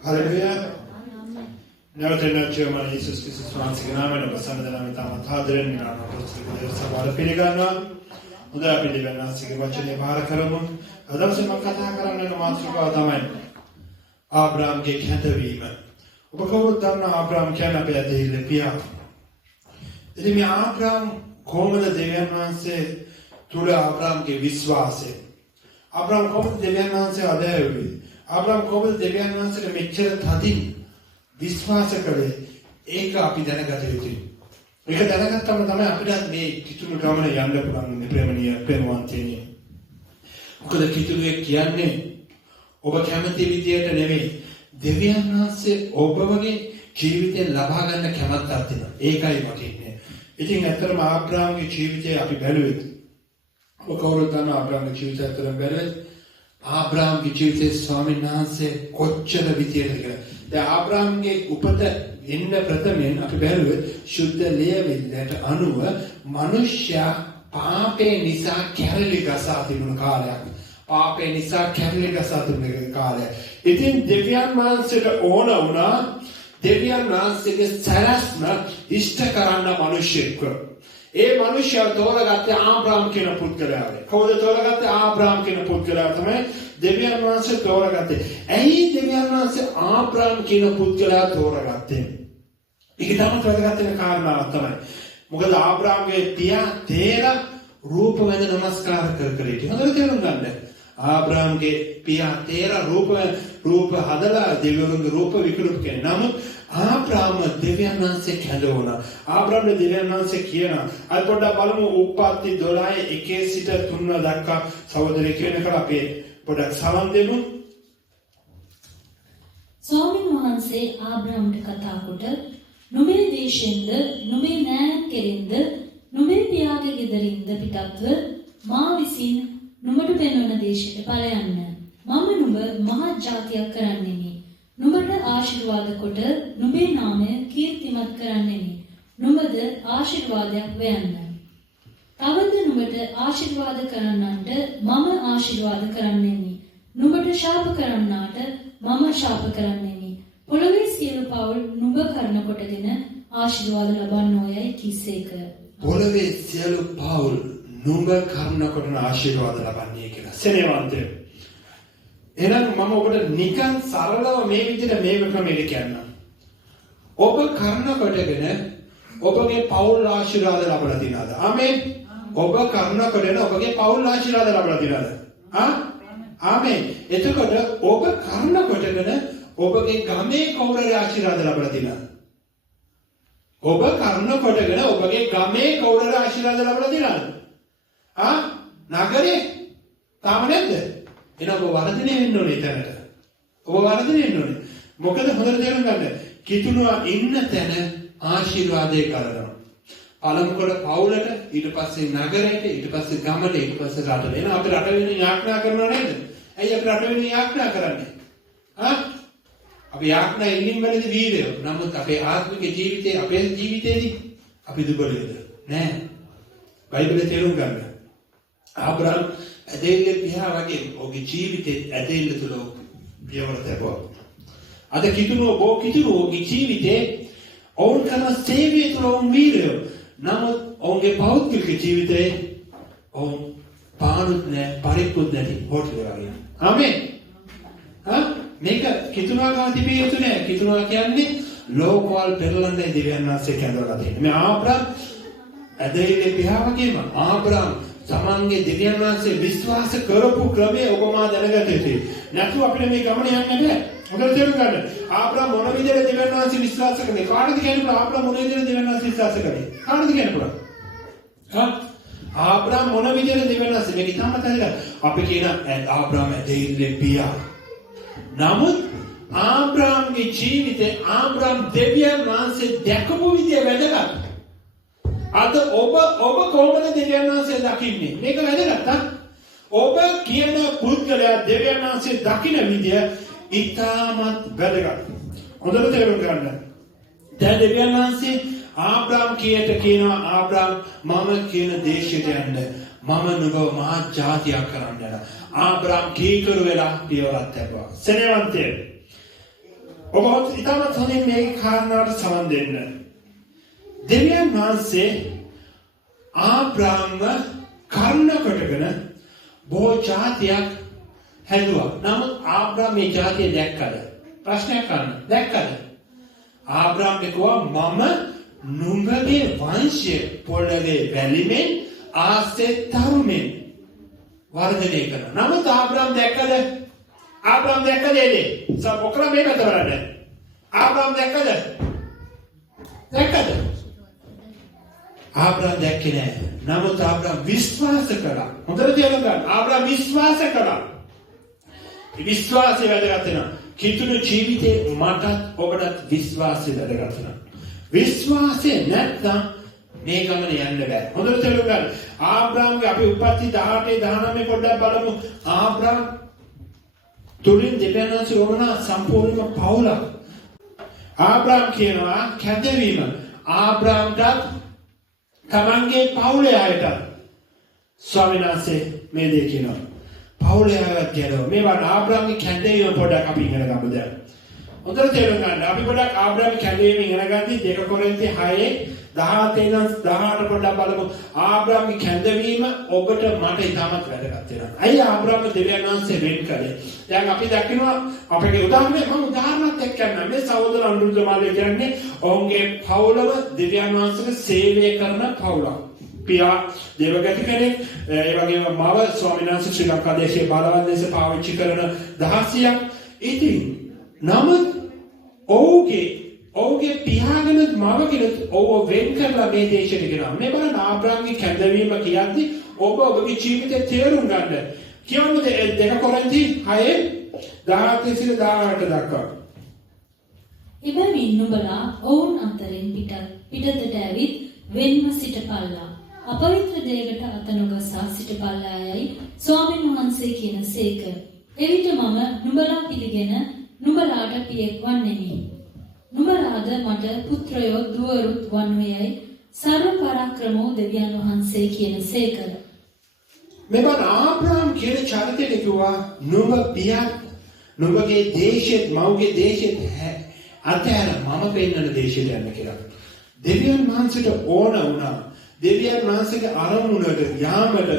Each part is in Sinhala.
Halleluja. නැවතනච්ච මම යේසුස් ක්‍රිස්තුස් වහන්සේගේ නාමයෙන් ඔබ සම්මතනාම තාමත් ආදරෙන් මිලාන අපොස්තලික දේව සභාව පිළිගන්නවා. හොඳ අපි දෙවියන් වහන්සේගේ වචනේ බාර කරමු. අද අපි කතා කරන්න යන මාතෘකාව තමයි ආබ්‍රාම්ගේ කැඳවීම. ඔබ කවුරුත් දන්නා ආබ්‍රාම් කියන්නේ අපේ ඇදහිල්ල පියා. ඉතින් මේ ආබ්‍රාම් කොහොමද දෙවියන් වහන්සේ තුල ආබ්‍රාම්ගේ විශ්වාසය? ආබ්‍රාම් කොහොමද දෙවියන් වහන්සේ අදහැරුවේ? ආබ්‍රාම් කොහොමද දෙවියන් වහන්සේට මෙච්චර තදින් විශ්වාස කළේ? ඒක අපි දැනගත යුතුයි. ඒක දැනගත්තම තමයි අපිට මේ කිතුණු ගමන යන්න පුළුවන් මේ ප්‍රේමණීය ප්‍රේමවන්තයනි. මොකද කිතුණුවේ කියන්නේ ඔබ කැමති විදියට නෙවෙයි. දෙවියන් වහන්සේ ඔබ වගේ ජීවිතේ ලබා ගන්න කැමැත්තක් තියෙනවා. ඒකයි වටින්නේ. ඉතින් ඇත්තටම ආබ්‍රාම්ගේ ජීවිතය අපි බැලුවෙත්. ඔබ කවුරුත් දන්නා ආබ්‍රාම්ගේ ජීවිතය ඇත්තටම බැලුවෙත්. ආබ්‍රාම්ගේ ජීවිතේ ස්වාමීන් වහන්සේ කොච්චර විදියටද කියලා. දැන් ආබ්‍රාම්ගේ උපත ඉන්න ප්‍රථමයෙන් අපි බැලුවේ ශුද්ධ ලියවිල්ලට අනුව මිනිස්යා පාපේ නිසා කැරලි ගසා තිබුණු කාලයක්. පාපේ නිසා කැරලි ගසා තිබුණු කාලයක්. ඉතින් දෙවියන් වහන්සේට ඕන වුණා දෙවියන් වහන්සේගේ සැලැස්ම ඉෂ්ට කරන්න මිනිසෙක්. ඒ මිනිසයා තෝරගත්තේ ආබ්‍රාම් කියන පුද්ගලයාව. කවුද තෝරගත්තේ? ආබ්‍රාම් කියන පුද්ගලයා තමයි දෙවියන් වහන්සේ තෝරගත්තේ. ඇයි දෙවියන් වහන්සේ ආබ්‍රාම් කියන පුද්ගලයා තෝරගත්තේ? ඒක තමයි වැදගත් වෙන කාරණාවක් තමයි. මොකද ආබ්‍රාම්ගේ පියා තේරා රූප වැඳ නමස්කාර කර හිටියා. හොඳට තේරුම් ගන්න. ආබ්‍රාම්ගේ පියා තේරා රූප හදලා දෙවියන්ගේ රූප විකෘති කෙනෙක්. නමුත් ආබ්‍රාම් දෙවියන් වහන්සේ කැඳවුණා. ආබ්‍රාම් දෙවියන් වහන්සේ කියනවා. අද පොඩ්ඩක් බලමු උප්පත්ති 12:1 සිට 3 දක්වා සහෝදරය කියනකල අපි පොඩ්ඩක් සමන් දෙමු. ස්වාමීන් වහන්සේ ආබ්‍රාම්ට කතා කොට නුඹේ දේශෙන්ද නුඹේ නෑන් කෙරෙන්ද නුඹේ පියාගේ ගෙදරින්ද පිටත්ව මා විසින් නුඹට පෙන්වන දේශයට ඵලයන්න. මම නුඹ මහත් ජාතියක් කරන්නෙමි. නුඹට ආශිර්වාද කොට නුඹේ නාමය කීර්තිමත් කරන්නෙමි. නුඹද ආශිර්වාදයක් වෙයන්න. තවද නුඹට ආශිර්වාද කරන්නන්ට මම ආශිර්වාද කරන්නෙමි. නුඹට ශාප කරන්නාට මම ශාප කරන්නෙමි. පොළොවේ සියලු පවුල් නුඹ කරන කොටගෙන ආශිර්වාද ලබන්නෝයයි කිසේක. පොළොවේ සියලු පවුල් නුඹ කරන කොටන ආශිර්වාද ලබන්නේ කියලා. සෙනෙවන්තය. එහෙනම් මම ඔබට නිකන් සරලව මේ විදිහට මේ ක්‍රමෙට කියන්නම්. ඔබ කරන කොටගෙන ඔබගේ පවුල් ආශිර්වාද ලබලා දිනනද? ආමේන්. ඔබ කරන කොටගෙන ඔබගේ පවුල් ආශිර්වාද ලබලා දිනනද? ආමේන්. එතකොට ඔබ කරන කොටගෙන ඔබගේ ගමේ කවුරුරේ ආශිර්වාද ලබලා දිනනද? ඔබ කරන කොටගෙන ඔබගේ ගමේ කවුරුරේ ආශිර්වාද ලබලා දිනනද? නගරේ තාම නැද්ද? එහෙනම් ඔබ වර්ධනය වෙන්න ඕනේ එතනට. ඔබ වර්ධනය වෙන්න ඕනේ. මොකද හොඳට තේරුම් ගන්න. කිතුණුවා ඉන්න තැන ආශිර්වාදේ කරනවා. පළමු කොට පවුලට, ඊට පස්සේ නගරයට, ඊට පස්සේ ගමට, ඊට පස්සේ රටට. එහෙනම් අපි රට වෙනුවෙන් යාඥා කරනව නේද? ඇයි අපි රට වෙනුවෙන් යාඥා කරන්නේ? අපි යාඥා ඉල්ලීම් වලදී වීරයෝ. නමුත් අපේ ආත්මික ජීවිතේ, අපේ ජීවිතේදී අපි දුබලද? නෑ. බයිබලයේ තේරුම් ගන්න. ආබ්‍රහම් ඇදහිල්ල පියා වගේ ඔහුගේ ජීවිතේ ඇදහිල්ල තුල පියවර තබුවා. අද කිතුණුවෝගේ ජීවිතේ ඔවුන් කරන සේවය තුල ඔවුන් වීරයෝ. නමුත් ඔවුන්ගේ පෞද්ගලික ජීවිතේ ඔවුන් පානුත් නැහැ, පරිප්පුත් නැති හොටලේ වගේ. ආමේන්. මේක කිතුණුවා ගාව තිබිය යුතු නෑ. කිතුණුවා කියන්නේ ලෝකවල පෙරලන්නේ දෙවියන් වහන්සේ කැඳවලා තියෙන. මේ ආබ්‍රහම් ඇදහිල්ල පියා වගේම ආබ්‍රහම් තමන්ගේ දෙවියන් වහන්සේ විශ්වාස කරපු ක්‍රමය ඔබ මා දැනගත යුතුයි. නැතුව අපිට මේ ගමන යන්න බෑ. හොඳට තේරුම් ගන්න. ආබ්‍රහම් මොන විදිහට දෙවියන් වහන්සේ විශ්වාස කරන්නේ? කාටද කියන්නේ? ආබ්‍රහම් මොන විදිහට දෙවියන් වහන්සේ විශ්වාස කරන්නේ? කාටද කියන්නේ? ආබ්‍රහම් මොන විදිහට දෙවියන් වහන්සේ මේක තමයි තේරෙන්නේ. අපි කියන ආබ්‍රහම් ඇදහිල්ලේ පියා. නමුත් ආබ්‍රහම්ගේ ජීවිතේ ආබ්‍රහම් දෙවියන් වහන්සේ දැකපු විදිය වැදගත්. අද ඔබ කොහොමද දෙවියන් වහන්සේ දකින්නේ? මේක වැදගත්. ඔබ කියන පුද්ගලයා දෙවියන් වහන්සේ දකින විදිය ඉතාමත් වැදගත්. හොඳට තේරුම් ගන්න. දැන් දෙවියන් වහන්සේ ආබ්‍රහම් කියනවා ආබ්‍රහම් මම කියන දේශයට යන්න. මම නුඹ මහා ජාතියක් කරන්න යනවා. ආබ්‍රහම් කීකරු වෙලා පියවරක් තැබුවා. සෙනෙවන්තය. ඔබ ඉතාමත් හොඳින් මේ කාරණාවට සමන් දෙන්න. දෙවියන් වහන්සේ ආබ්‍රාම්ව කරුණ කොටගෙන බොහෝ ජාතියක් හැදුවා. නමුත් ආබ්‍රාම් මේ ජාතිය දැක්කද? ප්‍රශ්නයක් අහන්න. දැක්කද? ආබ්‍රාම් කිව්වා මම නුඹගේ වංශය පොළවේ වැලිමෙන් ආසෙත් තරුමෙන් වර්ධනය කරනවා. නමුත් ආබ්‍රාම් දැක්කද? ආබ්‍රාම් දැක්කද එන්නේ? ඔක්කොම මේක කරන්නේ. ආබ්‍රාම් දැක්කද? දැක්කද? ආබ්‍රාම් දැක්කේ නෑ. නමුත් ආබ්‍රාම් විශ්වාස කළා. හොඳට තේරුම් ගන්න. ආබ්‍රාම් විශ්වාස කළා. විශ්වාසය වැදගත් වෙනවා. කිතුණු ජීවිතේ මටත් ඔබටත් විශ්වාසය වැදගත් වෙනවා. විශ්වාසය නැත්නම් මේ ගමන යන්න බෑ. හොඳට තේරුම් ගන්න. ආබ්‍රාම්ගේ අපි උපත්ති 18 19 පොඩ්ඩක් බලමු. ආබ්‍රාම් තුලින් දෙපැත්තෙන් වුණා සම්පූර්ණම පවුලක්. ආබ්‍රාම් කියනවා කැදවීම. ආබ්‍රාම්ට තමන්ගේ පවුලේ අයට ස්වාමීන් වහන්සේ මේ දේ කියනවා. පවුලේ අයත් කියනවා. මේවා ආබ්‍රාම්ගේ කැදවීම පොඩ්ඩක් අපි ඉගෙන ගමු දැන්. හොඳට තේරුම් ගන්න. අපි පොඩ්ඩක් ආබ්‍රාම්ගේ කැදවීම ඉගෙන ගන්නේ 2 කොරින්ති 6 18 පොඩ්ඩක් බලමු. ආබ්‍රාම්ගේ කැදවීම ඔබට මට ඉතාමත් වැදගත් වෙනවා. අයි ආබ්‍රාම් දෙවියන් වහන්සේ වෙන් කළේ. දැන් අපි දකිනවා අපේ උදාහරණයක් මම උදාහරණයක් එක්කන්න මේ සහෝදර අනුරුද්ධමාලේ කියන්නේ ඔවුන්ගේ පවුලම දෙවියන් වහන්සේට සේවය කරන පවුලක්. පියා දේවගති කෙනෙක් ඒ වගේම මව ස්වාමීන් වහන්සේ ශ්‍රී ලංකා දේශයේ බලවත් ලෙස පාවිච්චි කරන 16ක්. ඉතින් නමුත් ඔවුගේ පියාගෙනුත් මවගෙනුත් ඔව්ව වෙන් කරලා මේ දේශයට ගෙනා. මේ බලන්න ආබ්‍රාම්ගේ කැඳවීම කියන්නේ ඔබගේ ජීවිතේ තේරුම් ගන්න. කියන්නේ 2 කොරින්ති 6 17 දක්වා. එබැවින් නුඹලා ඔවුන් අතරින් පිටතට ඇවිත් වෙන්ව සිටපල්ලා. අපවිත්‍ර දේකට අත නොගසා සිටපල්ලායයි ස්වාමීන් වහන්සේ කියන සේක. එවිට මම නුඹලා පිළිගෙන නුඹලාට පියෙක් වන්නෙමි. නුඹලාද මට පුත්‍රයෝ දුවරුත් වනුයයි සර්ව පරාක්‍රමෝ දෙවියන් වහන්සේ කියන සේක. මෙබඳ ආබ්‍රාම් කියන චරිතය කිව්වා නුඹ පියක් නුඹගේ දේශෙත් මවගේ දේශෙත් අතහැර මම පෙන්නන දේශයට යන්න කියලා. දෙවියන් වහන්සේට ඕන වුණා. දෙවියන් වහන්සේගේ අරමුණට යාමට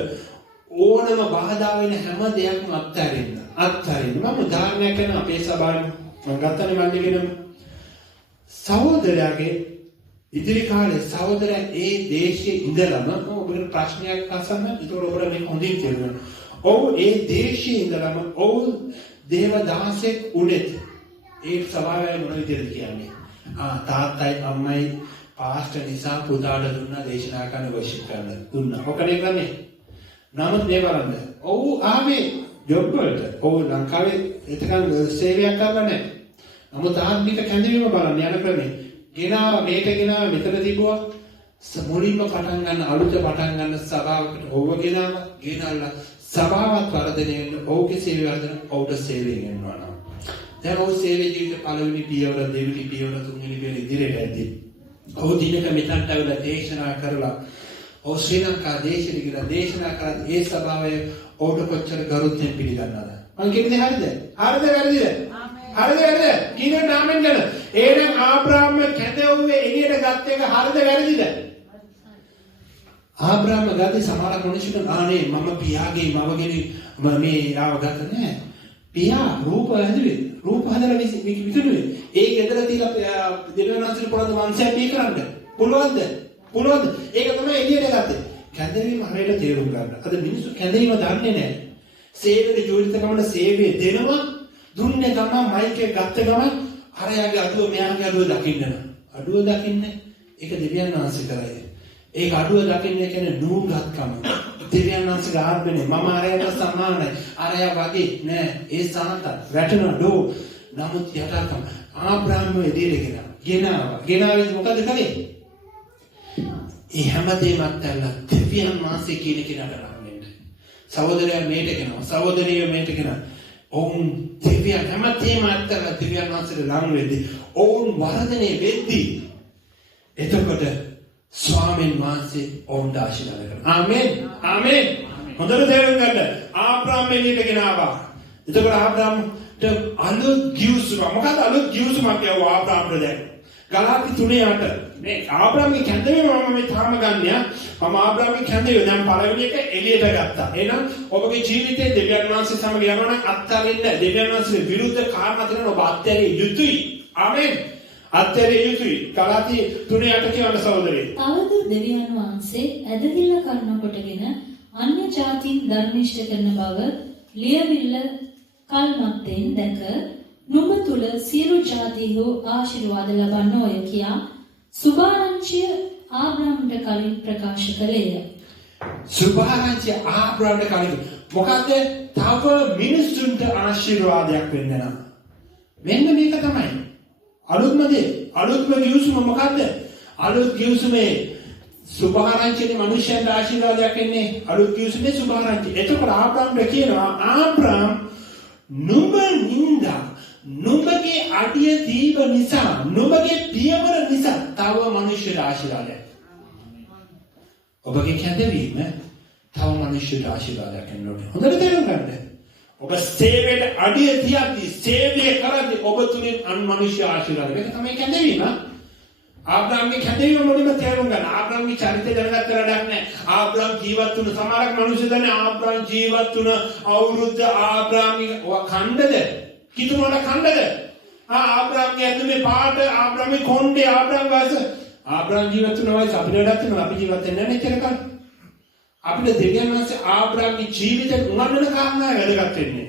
ඕනම බාධා වෙන හැම දෙයක්ම අත්හැරින්න. මම උදාහරණයක් කරන අපේ සභාවේ මම ගත්තනේ මල්ලිගෙනම සහෝදරයාගේ ඉදිරි කාලේ සහෝදරයා ඒ දේශයේ ඉඳලම ඔබට ප්‍රශ්නයක් අසන්න ඒක ඔබට මේ හොඳින් තේරෙනවා. ඔව් ඒ දේශයේ ඉඳලම ඔව් දේවදාසෙක් උනේත් ඒ සභාවේ මොන විදිහද කියන්නේ? තාත්තයි අම්මයි පාස්ටර් නිසා පුතාට දුන්නා දේශනා කරන්න වර්ෂිප් කරන්න දුන්නා. ඔකනේ ක්‍රමේ. නමුත් මේ බලන්න. ඔව් ආවේ ජොබ් වලට. ඔව් ලංකාවේ එතකන් සේවයක් කරලා නැහැ. නමුත් ආත්මික කැඳවීම බලන්න යන ක්‍රමේ. ගෙනාව මේක ගෙනාව මෙතන තිබුවා. මුලින්ම පටන් ගන්න අලුත පටන් ගන්න සභාවකට ඔව්ව ගෙනාලා සභාවත් වර්ධනය වෙන ඔව්ගේ සේවය වර්ධන ඔව්ට සේවය වෙනවා නම්. දැන් ඔව් සේවයේ ජීවිත පළවෙනි පියවර දෙවෙනි පියවර තුන්වෙනි පියවර ඉදිරියට ඇද්දි. ඔව් දිනක මෙතනට ඇවිල්ලා දේශනා කරලා ඔව් ශ්‍රී ලංකා දේශෙට ගිහලා දේශනා කරත් ඒ සභාවේ ඔව්ට කොච්චර ගරුත්වයෙන් පිළිගන්නවද? මං කියන්නේ හරිද? හරිද වැරදිද? හරිද වැරදිද? කීනේ නාමෙන් ගන්න. එහෙනම් ආබ්‍රාම් කැඳවුවේ එළියට ගත්ත එක හරිද වැරදිද? ආබ්‍රාම් ගත්තේ සමහර මිනිස්සුන්ට ආනේ මම පියාගේ මවගේ මේ ආව ගත්ත නෑ. පියා රූප හැදුවේ. රූප හදලා විතුරුවේ. ඒක ඇදලා තියලා දෙවියන්වහන්සේ පොළොව වංශය බී කරන්න. පුළුවන්ද? ඒක තමයි එළියට ගත්තේ. කැඳවීම හරියට තේරුම් ගන්න. අද මිනිස්සු කැඳවීම දන්නේ නැහැ. සේවයේ ජීවිත ගමන සේවය දෙනවා. දුන්නේ ගමන් මයික් එක ගත්ත ගමන් අරයාගේ අඩුව මෙයාගේ අඩුව දකින්න. අඩුව දකින්නේ ඒක දෙවියන් වහන්සේ කරයි. ඒක අඩුව දකින්නේ කියන්නේ නූගත්කම. දෙවියන් වහන්සේගේ ආත්මනේ මම අරයට සමානයි. අරයා වගේ නෑ. ඒ සාන්ත වැටෙන ඩෝ. නමුත් යටාකම ආබ්‍රාහ්ම එදිරගෙන ගෙනාවේ මොකද කලේ? ඒ හැමදේම අත්හැරලා දෙවියන් වහන්සේ කියන කෙනාට ලං වෙන්න. සහෝදරයා මේට කියනවා. සහෝදරිය මේට කියනවා. ඔවුන් දෙවියන් හැමදේම අත්හැරලා දෙවියන් වහන්සේට ලං වෙද්දී ඔවුන් වර්ධනය වෙද්දී එතකොට ස්වාමීන් වහන්සේ ඔවුන්ට ආශිර්වාද කරනවා. ආමේන්. හොඳට තේරුම් ගන්න. ආබ්‍රාහ්ම එළියට ගෙනාවා. එතකොට ආබ්‍රාහ්ම අලුත් ගිවිසුම. මොකද අලුත් ගිවිසුමක් යවුවා ආබ්‍රාම්ට දැන්. ගලාති 3:8 මේ ආබ්‍රාම්ගේ කැඳවීම මම මේ තාම ගන්නෑ. මම ආබ්‍රාම්ගේ කැඳවීම දැන් පළවෙනි එක එළියට ගත්තා. එහෙනම් ඔබගේ ජීවිතයේ දෙවියන් වහන්සේ සමග යනවා නම් අත්හරින්න දෙවියන් වහන්සේ විරුද්ධ කාරණා දෙන ඔබ අත්හැරිය යුතුයි. ආමෙන්. අත්හැරිය යුතුයි. ගලාති 3:8 කියන සහෝදරේ. තවද දෙවියන් වහන්සේ ඇදහිල්ල කරනකොටගෙන අන්‍ය ජාතීන් ධර්මිෂ්ඨ කරන බව ලියවිල්ල කල්මත්තෙන් දැක නුඹ තුල සියලු ජාතිහු ආශිර්වාද ලබන්නෝය කියා සුභාරංචිය ආබ්‍රාම්ට කලින් ප්‍රකාශ කළේය. සුභාරංචිය ආබ්‍රාම්ට කලින් මොකද තව මිනිසුන්ට ආශිර්වාදයක් වෙන්න නම් මෙන්න මේක තමයි අලුත්ම දේ. අලුත්ම ගිවිසුම මොකද්ද? අලුත් ගිවිසුමේ සුභාරංචියේ මිනිස්යන්ට ආශිර්වාදයක් එන්නේ අලුත් ගිවිසුමේ සුභාරංචිය. එතකොට ආබ්‍රාම්ට කියනවා ආබ්‍රාම් නුඹ නින්දා නුඹගේ අඩිය දීව නිසා නුඹගේ පියවර නිසා තව මිනිස්සුන්ට ආශිර්වාදයක්. ඔබගේ කැඳවීම තව මිනිස්සුන්ට ආශිර්වාදයක් එන්නෝනේ. හොඳට තේරුම් ගන්න. ඔබ සේවයට අඩිය තියද්දී සේවය කරද්දී ඔබ තුලින් අන් මිනිස්සු ආශිර්වාදයක්. ඒක තමයි කැඳවීම. ආබ්‍රාම්ගේ කැඳවීම මොනින්ම තේරුම් ගන්න. ආබ්‍රාම්ගේ චරිතය දැනගත්ත වැඩක් නැහැ. ආබ්‍රාම් ජීවත් වුණ සමහරක් මිනිස්සු දන්නේ ආබ්‍රාම් ජීවත් වුණ අවුරුද්ද ආබ්‍රාම්ගේ කණ්ඩද කිතුනෝන කණ්ඩද ආබ්‍රාම්ගේ ඇතුලේ පාට ආබ්‍රාම්ගේ කොණ්ඩේ ආබ්‍රාම් වයස ආබ්‍රාම් ජීවත් වුණ වයස අපිට වැඩක් තියෙනවා. අපි ජීවත් වෙන්නේ නැහැ නේද කියලා. අපිට දෙවියන් වහන්සේ ආබ්‍රාම්ගේ ජීවිතේ උනන්වන කාරණා වැදගත් වෙන්නේ.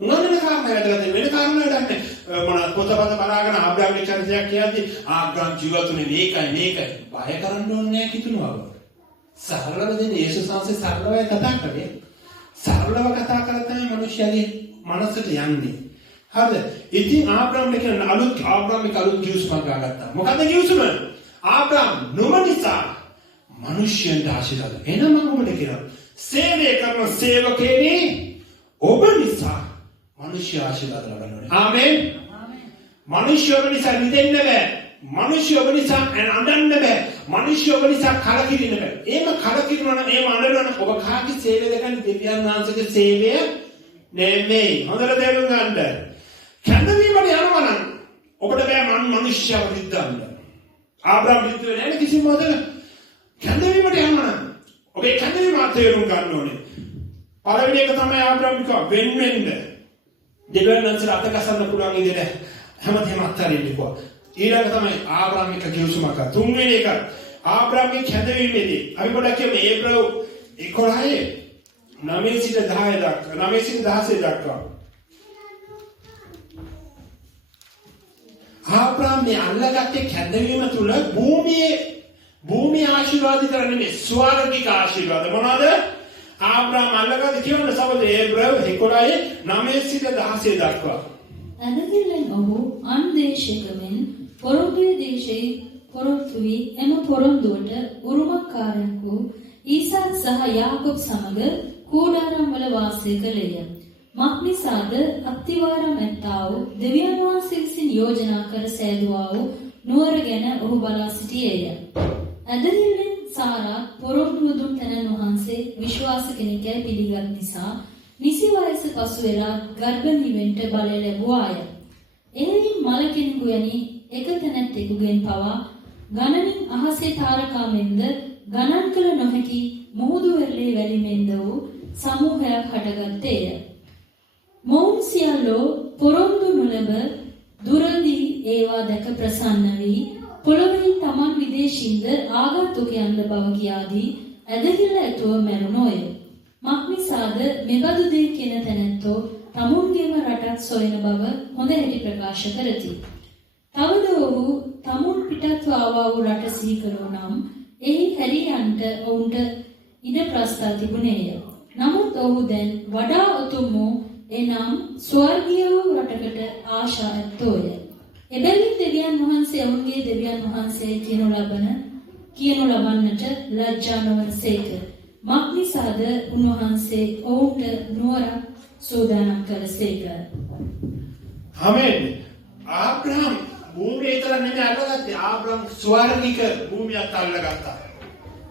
උනන්වන කාරණා වැදගත් වෙන්නේ වෙන කාරණා වැඩක් නැහැ. මම පොතපත බලාගෙන ආබ්‍රාම්ගේ චරිතයක් කියද්දී ආබ්‍රාම් ජීවතුනේ මේකයි බය කරන්න ඕනේ නැහැ කිතුනවා. සරලව දෙන්නේ යේසුස් වහන්සේ සරලව කතා කරේ. සරලව කතා කරලා තමයි මිනිස්යාගේ මනසට යන්නේ. හරිද? ඉතින් ආබ්‍රාම්ට කියන ආබ්‍රාම්ගේ අලුත් ගිවිසුමක් ගත්තා. මොකද ගිවිසුම? ආබ්‍රාම් නොමනිසා මිනිස්යන්ට ආශිර්වාද. එහෙනම් මම ඔබට කියනවා සේවය කරන සේවකෙනි ඔබ නිසා මිනිස්සු ආශිර්වාද ලබන්න ඕනේ. ආමෙන්. මිනිස්සු ඔබ නිසා නිදෙන්න බෑ. මිනිස්සු ඔබ නිසා අඬන්න බෑ. මිනිස්සු ඔබ නිසා කලකිරින්න බෑ. එහෙම කලකිරනවා නම් එහෙම අඬනවා නම් ඔබ කාගේ සේවයද කරන්නේ? දෙවියන් වහන්සේගේ සේවය නෙමෙයි. හොඳට තේරුම් ගන්න. කැඳවීමට යනවා නම් ඔබට බෑ මිනිස්සුව විද්දන්න. ආබ්‍රාම් විද්දුවේ නැහැ කිසිම මොදක. කැඳවීමට යනවා නම් ඔබේ කැඳවීම තේරුම් ගන්න ඕනේ. පළවෙනි එක තමයි ආබ්‍රාම් කිව්වා වෙන්න. දෙවියන් වහන්සේ අත කසන්න පුළුවන් ඉඳලා හැමතැනම අත්හරින්න කිව්වා. ඊළඟ තමයි ආබ්‍රාම්ගේ ගිවිසුමක්. තුන්වෙනි එක ආබ්‍රාම්ගේ කැඳවීමේදී අපි පොඩ්ඩක් කියමු ඒබ්‍රාම් 11 9 සිට 10 දක්වා 9 සිට 16 දක්වා ආබ්‍රාම් මේ අල්ලගත්තේ කැඳවීම තුල භූමියේ ආශිර්වාද කරන්නේ ස්වර්ගික ආශිර්වාද මොනවාද? ආබ්‍රාම් අල්ලගත්තේ කියන සමද ඒබ්‍රාම් 11 9 සිට 16 දක්වා ඇදහිල්ලෙන් ඔහු අන් දේශකමෙන් පොරොන්දුවේ දේශයේ පොරොත්තු වී එම පොරොන්දුවට උරුමකාරයෙක් වූ ඊසාක් සහ යාකොබ් සමග කූඩාරම් වල වාසය කළේය. මක්නිසාද අත්තිවාරම් ඇත්තා වූ දෙවියන් වහන්සේ විසින් යෝජනා කර සෑදුවා වූ නුවර ගැන ඔහු බලා සිටියේය. ඇදහිල්ලෙන් සාරා පොරොන්දුව දුන් තැනන් වහන්සේ විශ්වාස කෙනෙක්යයි පිළිගත් නිසා නිසි වයස පසු වෙලා ගර්භණී වෙන්න බලය ලැබුවාය. එයින් මල කෙනෙකු යනි එක තැනැත්තෙකුගෙන් පවා ගණනින් අහසේ තාරකා මෙන්ද ගණන් කළ නොහැකි මුහුදු වෙරළේ වැලි මෙන්ද වූ සමූහයක් හටගත්තේය. මොවුන් සියල්ලෝ පොරොන්දු නොලැබ දුරදී ඒවා දැක ප්‍රසන්න වී පොළොවෙහි තමන් විදේශින්ද ආගන්තුකයන්ද බව කියාදී ඇදහිල්ල ඇතුව මැරුණෝය. මක්නිසාද මෙබඳු දේ කියන තැනැත්තෝ තමුන්ගේම රටක් සොයන බව හොඳ හැටි ප්‍රකාශ කරති. තවද ඔහු තමුන් පිටත්ව ආවා වූ රට සිහි කරෝ නම් එහි හැරියන්ට ඔවුන්ට ඉඩ ප්‍රස්ථා තිබුණේය. නමුත් ඔහු දැන් වඩා උතුම් වූ එනම් ස්වර්ගීය වූ රටකට ආශා ඇත්තෝය. එබැවින් දෙවියන් වහන්සේ ඔවුන්ගේ දෙවියන් වහන්සේ කියනු ලබන්නට ලැජ්ජා නොවන සේක. මක්නිසාද උන්වහන්සේ ඔවුන්ට නුවර සූදානම් කළසේක. ආමෙන්. ආබ්‍රහම් භූමිය විතර නෙමෙයි අල්ලගත්තේ. ආබ්‍රහම් ස්වර්ගික භූමියක් අල්ලගත්තා.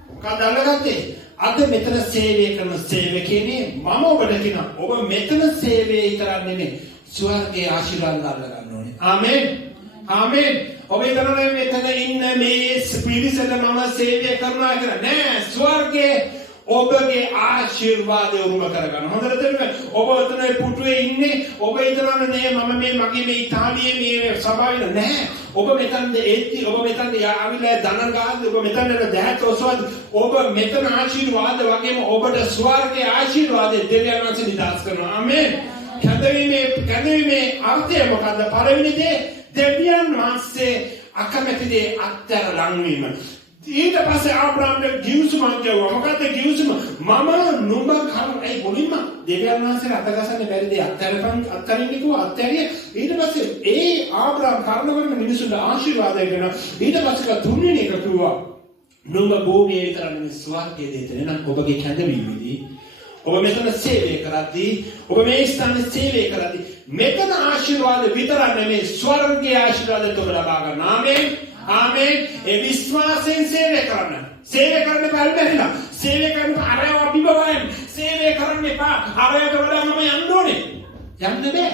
මොකද අල්ලගත්තේ? අද මෙතන සේවය කරන සේවකයනේ මම ඔබට කියනවා ඔබ මෙතන සේවය විතරක් නෙමෙයි ස්වර්ගයේ ආශිර්වාද ගන්න ඕනේ. ආමෙන්. ආමෙන්. ඔබ හිතනවා මෙතන ඉන්න මේ පිරිසට මම සේවය කරනවා කියලා. නෑ ස්වර්ගයේ ඔබගේ ආශිර්වාදය උරුම කරගන්න. හොඳට තේරුණා. ඔබ ඔතන පුටුවේ ඉන්නේ ඔබ හිතනවා නේ මම මගේ මේ ඉතාලියේ මේ සභාවේ නෑ. ඔබ මෙතනද එද්දි ඔබ මෙතනද ආවිලා ධන ගාද ඔබ මෙතනද දැහත් ඔසවද ඔබ මෙතන ආශිර්වාද වගේම ඔබට ස්වර්ගයේ ආශිර්වාදය දෙවියන් වහන්සේ නිදාස් කරනවා. ආමෙන්. කැදවීමේ අර්ථය මොකද්ද? පළවෙනි දේ දෙවියන් වහන්සේ අකමැති දේ අත්තර ලංවීම. ඊට පස්සේ ආබ්‍රහම්ට ගිවිසුමක් දෙවුවා. මොකද්ද ගිවිසුම? මම නුඹ කරේ මුලින්ම දෙවියන් වහන්සේට අතගසන්න බැරි දේ අත්තරින් කිව්වා අත්තරිය. ඊට පස්සේ ඒ ආබ්‍රහම් කර්මවල මිනිසුන්ට ආශිර්වාදය කරනවා. ඊට පස්සේ තුන්වෙනි එක කිව්වා නුඹ භූමියේ විතර නෙමෙයි ස්වර්ගයේ දෙතන නම් ඔබගේ කැඳවීමේදී ඔබ මෙතන සේවය කරද්දී ඔබ මේ ස්ථානයේ සේවය කරද්දී මෙතන ආශිර්වාද විතරක් නෙමෙයි ස්වර්ගයේ ආශිර්වාදත් ඔබ ලබා ගන්න. ආමෙන්. ආමෙන්. ඒ විශ්වාසයෙන් සේවය කරන්න. සේවය කරන්න බැරිලා. සේවය කරන්න අරව අභිභවයෙන් සේවය කරන්න එපා. අරයට වඩා මම යන්න ඕනේ. යන්න බෑ.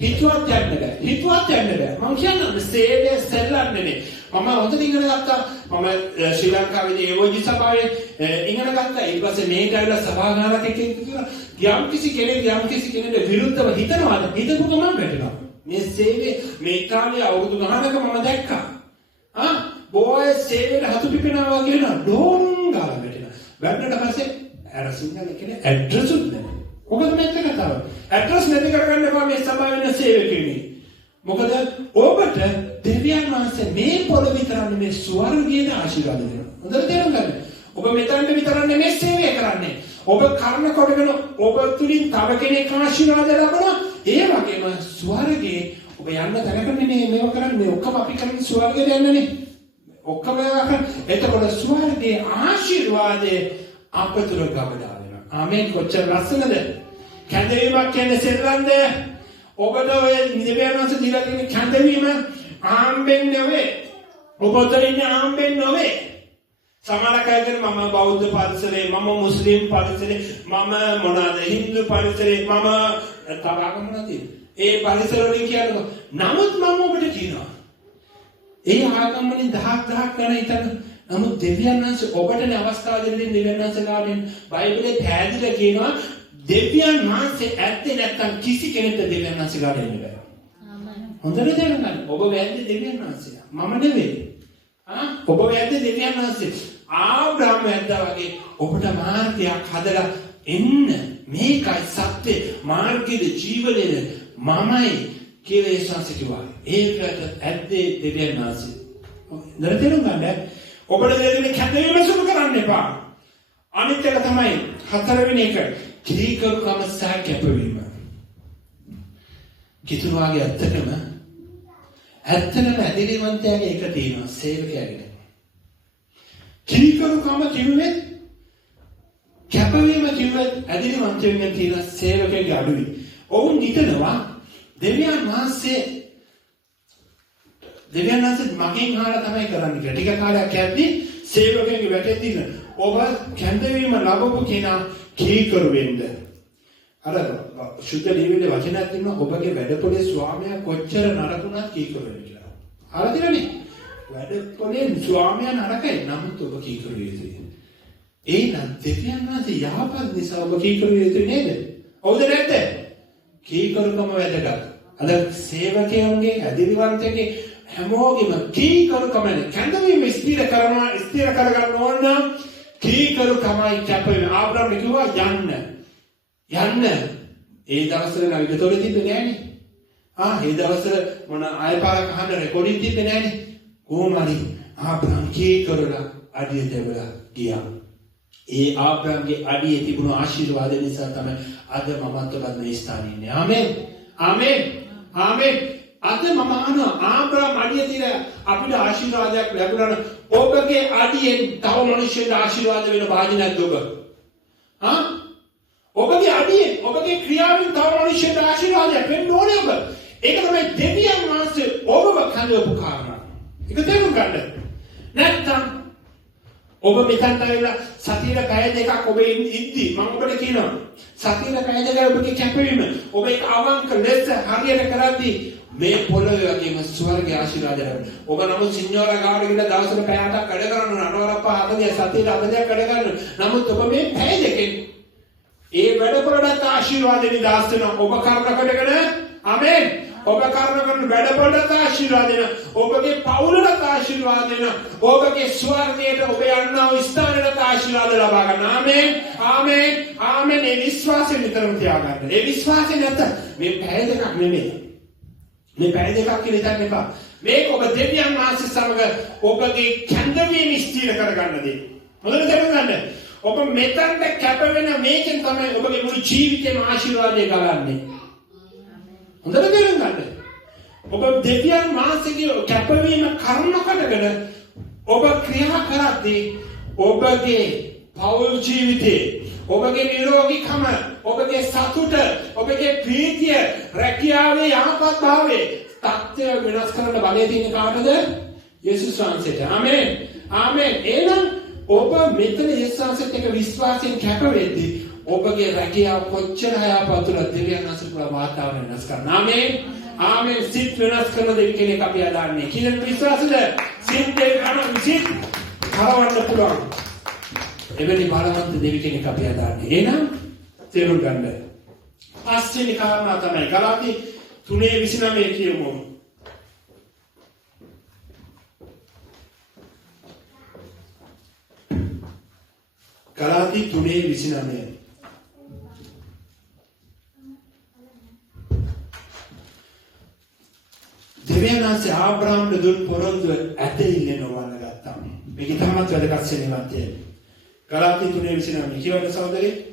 හිතුවත් යන්න බෑ. මම කියන්නේ සේවය සෙල්ලම් නෙමෙයි. මම හොඳට ඉගෙන ගත්තා. මම ශ්‍රී ලංකාවේදී ඒවෝජි සභාවේ ඉගෙන ගත්තා. ඊට පස්සේ මේක ඇවිල්ලා සභාගාරක එකෙක් කියලා යම් කිසි කෙනෙකුට විරුද්ධව හිතනවාද? හිතපු ගමන් වැටෙනවා. මේ සේවයේ මේ කාලේ අවුරුදු ගණනක මම දැක්කා. බොය සේවයට හතු පිපෙනවා වගේ වෙනවා. ඩෝන් ගාලා වැටෙනවා. වැටෙනට පස්සේ අර සිංහල කියන්නේ ඇඩ්‍රස් උත් නැහැ. මොකද මේක කතාව? ඇඩ්‍රස් නැති කරගන්න එපා මේ සභාවේ සේවකෙන්නේ. මොකද ඔබට දෙවියන් වහන්සේ මේ පොළොව විතරක් නෙමෙයි ස්වර්ගයේ ආශිර්වාද දෙනවා. හොඳට තේරුම් ගන්න. ඔබ මෙතනට විතරක් නෙමෙයි සේවය කරන්නේ. ඔබ කර්ම කොටගෙන ඔබ තුලින් තව කෙනෙක් ආශිර්වාද ලබනවා. ඒ වගේම ස්වර්ගයේ ඔබ යන්න තැනක නෙමෙයි මේව කරන්නේ. මේ ඔක්කොම අපි කරන්නේ ස්වර්ගයට යන්නනේ. ඔක්කොම එතකොට ස්වර්ගයේ ආශිර්වාදයේ අපතුල ගබඩා වෙනවා. ආමෙන්. කොච්චර ලස්සනද? කැඳවීමක් කියන්නේ සෙල්ලම්ද? ඔබට ඔය දෙවියන් වහන්සේ දීලා තියෙන කැඳවීම ආම්බෙන් නෙවෙයි. ඔබ උතරින්නේ ආම්බෙන් නෙවෙයි. සමහර කයගෙන මම බෞද්ධ පරිසරේ, මම මුස්ලිම් පරිසරේ, මම මොනවාද හින්දු පරිසරේ, මම තරගම නැති. ඒ පරිසරවලින් කියනවා. නමුත් මම ඔබට කියනවා. ඒ ආගම් වලින් දහක් කරන ඉතින් නමුත් දෙවියන් වහන්සේ ඔබටනේ අවස්ථාව දෙන්නේ දෙවියන් වහන්සේ ගාවෙන් බයිබලයේ පැහැදිලිව කියනවා දෙවියන් වහන්සේ ඇත්තේ නැත්නම් කිසි කෙනෙක්ට දෙවියන් වහන්සේ ගාවට එන්න බෑ. ආමෙන්. හොඳට තේරුම් ගන්න. ඔබ වැද්දේ දෙවියන් වහන්සේ. මම නෙවෙයි. ඔබ වැද්දේ දෙවියන් වහන්සේ. ආබ්‍රහම් වැද්දා වගේ ඔබට මාර්ගයක් හදලා එන්න. මේකයි සත්‍ය මාර්ගයේ ජීවනයේ මමයි කියලා ඒසන්ස කිව්වා. ඒකට ඇත්තේ දෙවියන් වහන්සේ. හොඳට තේරුම් ගන්න. ඔබට දෙවියන් කැඳවීම සුදු කරන්න එපා. අනිත් එක තමයි හතරවෙනි එක. කීකරුකම සහ කැපවීම. කිතුරුවාගේ ඇත්තටම ඇදිරිවන්තයාගේ එක තියෙනවා සේවකයාගේ. කීකරුකම කිව්වේ කැපවීම කිව්වේ ඇදිරිවන්තයෙක්ගෙන් තියෙන සේවකයාගේ අඩුයි. ඔවුන් හිතනවා දෙවියන් වහන්සේ මගෙන් අහලා තමයි කරන්නේ කියලා. ටික කාලයක් යද්දී සේවකයාගේ වැටේ තියෙන ඔබ කැඳවීම ලැබපු කෙනා කීකරු වෙන්න. අර සුද්ධ ලිවිලේ වචනයක් තියෙනවා ඔබගේ වැඩපොලේ ස්වාමියා කොච්චර නරකුණත් කීකරු වෙන්න කියලා. අහලා තියෙනනේ. වැඩපොලේ ස්වාමියා නරකයි නමුත් ඔබ කීකරු වෙන්නේ. ඒ නම් දෙවියන් වහන්සේ යහපත් නිසා ඔබ කීකරු වෙන්නේ නේද? හවුද නැද්ද? කීකරුකම වැදගත්. අද සේවකයන්ගේ ඇදිරිවන්තගේ හැමෝගෙම කීකරුකම කැඳවීම ස්ථිර කරගන්න ඕන නම් කීකරුකමයි කැපවීම. ආබ්‍රහම් කිව්වා යන්න. ඒ දවස්වල නවිගතෝරේ තිබ්බේ නෑනේ. ඒ දවස්වල මොන ආයපාරක අහන්න රෙකෝඩින් තිබ්බේ නෑනේ. කොහොම හරි ආබ්‍රහම් කීකරුලා අඩිය දෙවලා ගියා. ඒ ආබ්‍රහම්ගේ අඩියේ තිබුණු ආශිර්වාද නිසා තමයි අද මමත් ඔබත් මේ ස්ථානයේ ඉන්නේ. ආමෙන්. අද මම අහනවා ආබ්‍රහම් අඩිය තියලා අපිට ආශිර්වාදයක් ලැබුණා නම් ඔබගේ අඩියෙන් තව මිනිස්සුන්ට ආශිර්වාද වෙන වාදි නැද්ද ඔබ? ඔබගේ අඩියෙන් ඔබගේ ක්‍රියාවෙන් තව මිනිස්සුන්ට ආශිර්වාදයක් වෙන්න ඕනේ ඔබ. ඒක තමයි දෙවියන් වහන්සේ ඔබව කලවපු කාරණා. ඒක තේරුම් ගන්න. නැත්තම් ඔබ මෙතනට ඇවිල්ලා සතියේ පැය දෙකක් ඔබ ඉද්දි මම ඔබට කියනවා සතියේ පැය දෙකක් ඔබගේ කැපවීම ඔබ ඒක අවංක ලෙස හරියට කරද්දී මේ පොළොවේ වගේම ස්වර්ගයේ ආශිර්වාද ලැබෙනවා. ඔබ නමුත් සිංහල ගාවට ගිහලා දවසට පැය 8ක් වැඩ කරනවා අනවරප්ප 40 සතියේ 40ක් වැඩ කරනවා. නමුත් ඔබ මේ පැය දෙකෙන් ඒ වැඩ කරලත් ආශිර්වාදෙනි දාස් වෙනවා. ඔබ කරන කොටගෙන ආමේන්. ඔබ කරන වැඩ වලට ආශිර්වාද වෙනවා. ඔබගේ පවුලට ආශිර්වාද වෙනවා. ඔබගේ ස්වර්ගයට ඔබ යන්නා වූ ස්ථානයට ආශිර්වාද ලබා ගන්න. ආමේන්. ආමේන්. ආමේන්. ඒ විශ්වාසයෙන් විතරම තියාගන්න. ඒ විශ්වාසයෙන් නැත්නම් මේ පැය දෙකක් නෙමෙයි. මේ පැය දෙකක් කියලා හිතන්න එපා. මේක ඔබ දෙවියන් වහන්සේ සමග ඔබගේ කැඳවීම ස්ථිර කරගන්න දේ. මොකද තේරුම් ඔබ මෙතනට කැප වෙන මේකෙන් තමයි ඔබගේ මුළු ජීවිතේම ආශිර්වාදය ගලන්නේ. හොඳට තේරුම් ගන්න. ඔබ දෙවියන් වහන්සේගේ කැපවීම කර්ම කොටගෙන ඔබ ක්‍රියා කරද්දී ඔබගේ පෞල් ජීවිතේ ඔබගේ නිරෝගීකම ඔබගේ සතුට ඔබගේ ප්‍රීතිය රැකියාවේ යහපත් භාවයේ තත්ත්වය වෙනස් කරන්න බලය තියෙන කාටද? යේසුස් වහන්සේට. ආමේන්. ආමේන්. එහෙනම් ඔබ මෙතන යේසුස් වහන්සේට එක විශ්වාසයෙන් කැප වෙද්දී ඔබගේ රැකියාව කොච්චර යහපත්ද දෙවියන් වහන්සේගේ වාතාවරණය වෙනස් කරන්න. ආමේන්. ආමේන්. සිත් වෙනස් කරන දෙවි කෙනෙක් අපි අදන්නේ. කියන විශ්වාසද සිත් දෙවියන් සිත් කරවන්න පුළුවන්. එවැනි බලවත් දෙවි කෙනෙක් අපි අදන්නේ. එහෙනම් තේරුම් ගන්න. පස්වෙනි කාරණා තමයි ගලාති 3:29 කියමු. ගලාති 3:29. දෙවියන් වහන්සේ ආබ්‍රහම්ට දුන් පොරොන්දුව ඇතෙන්නේ නොවන්න ගත්තා. මේක තමයි වැදගත් සෙනෙහවක් තියෙන්නේ. ගලාති 3:29 කියවන සහෝදරේ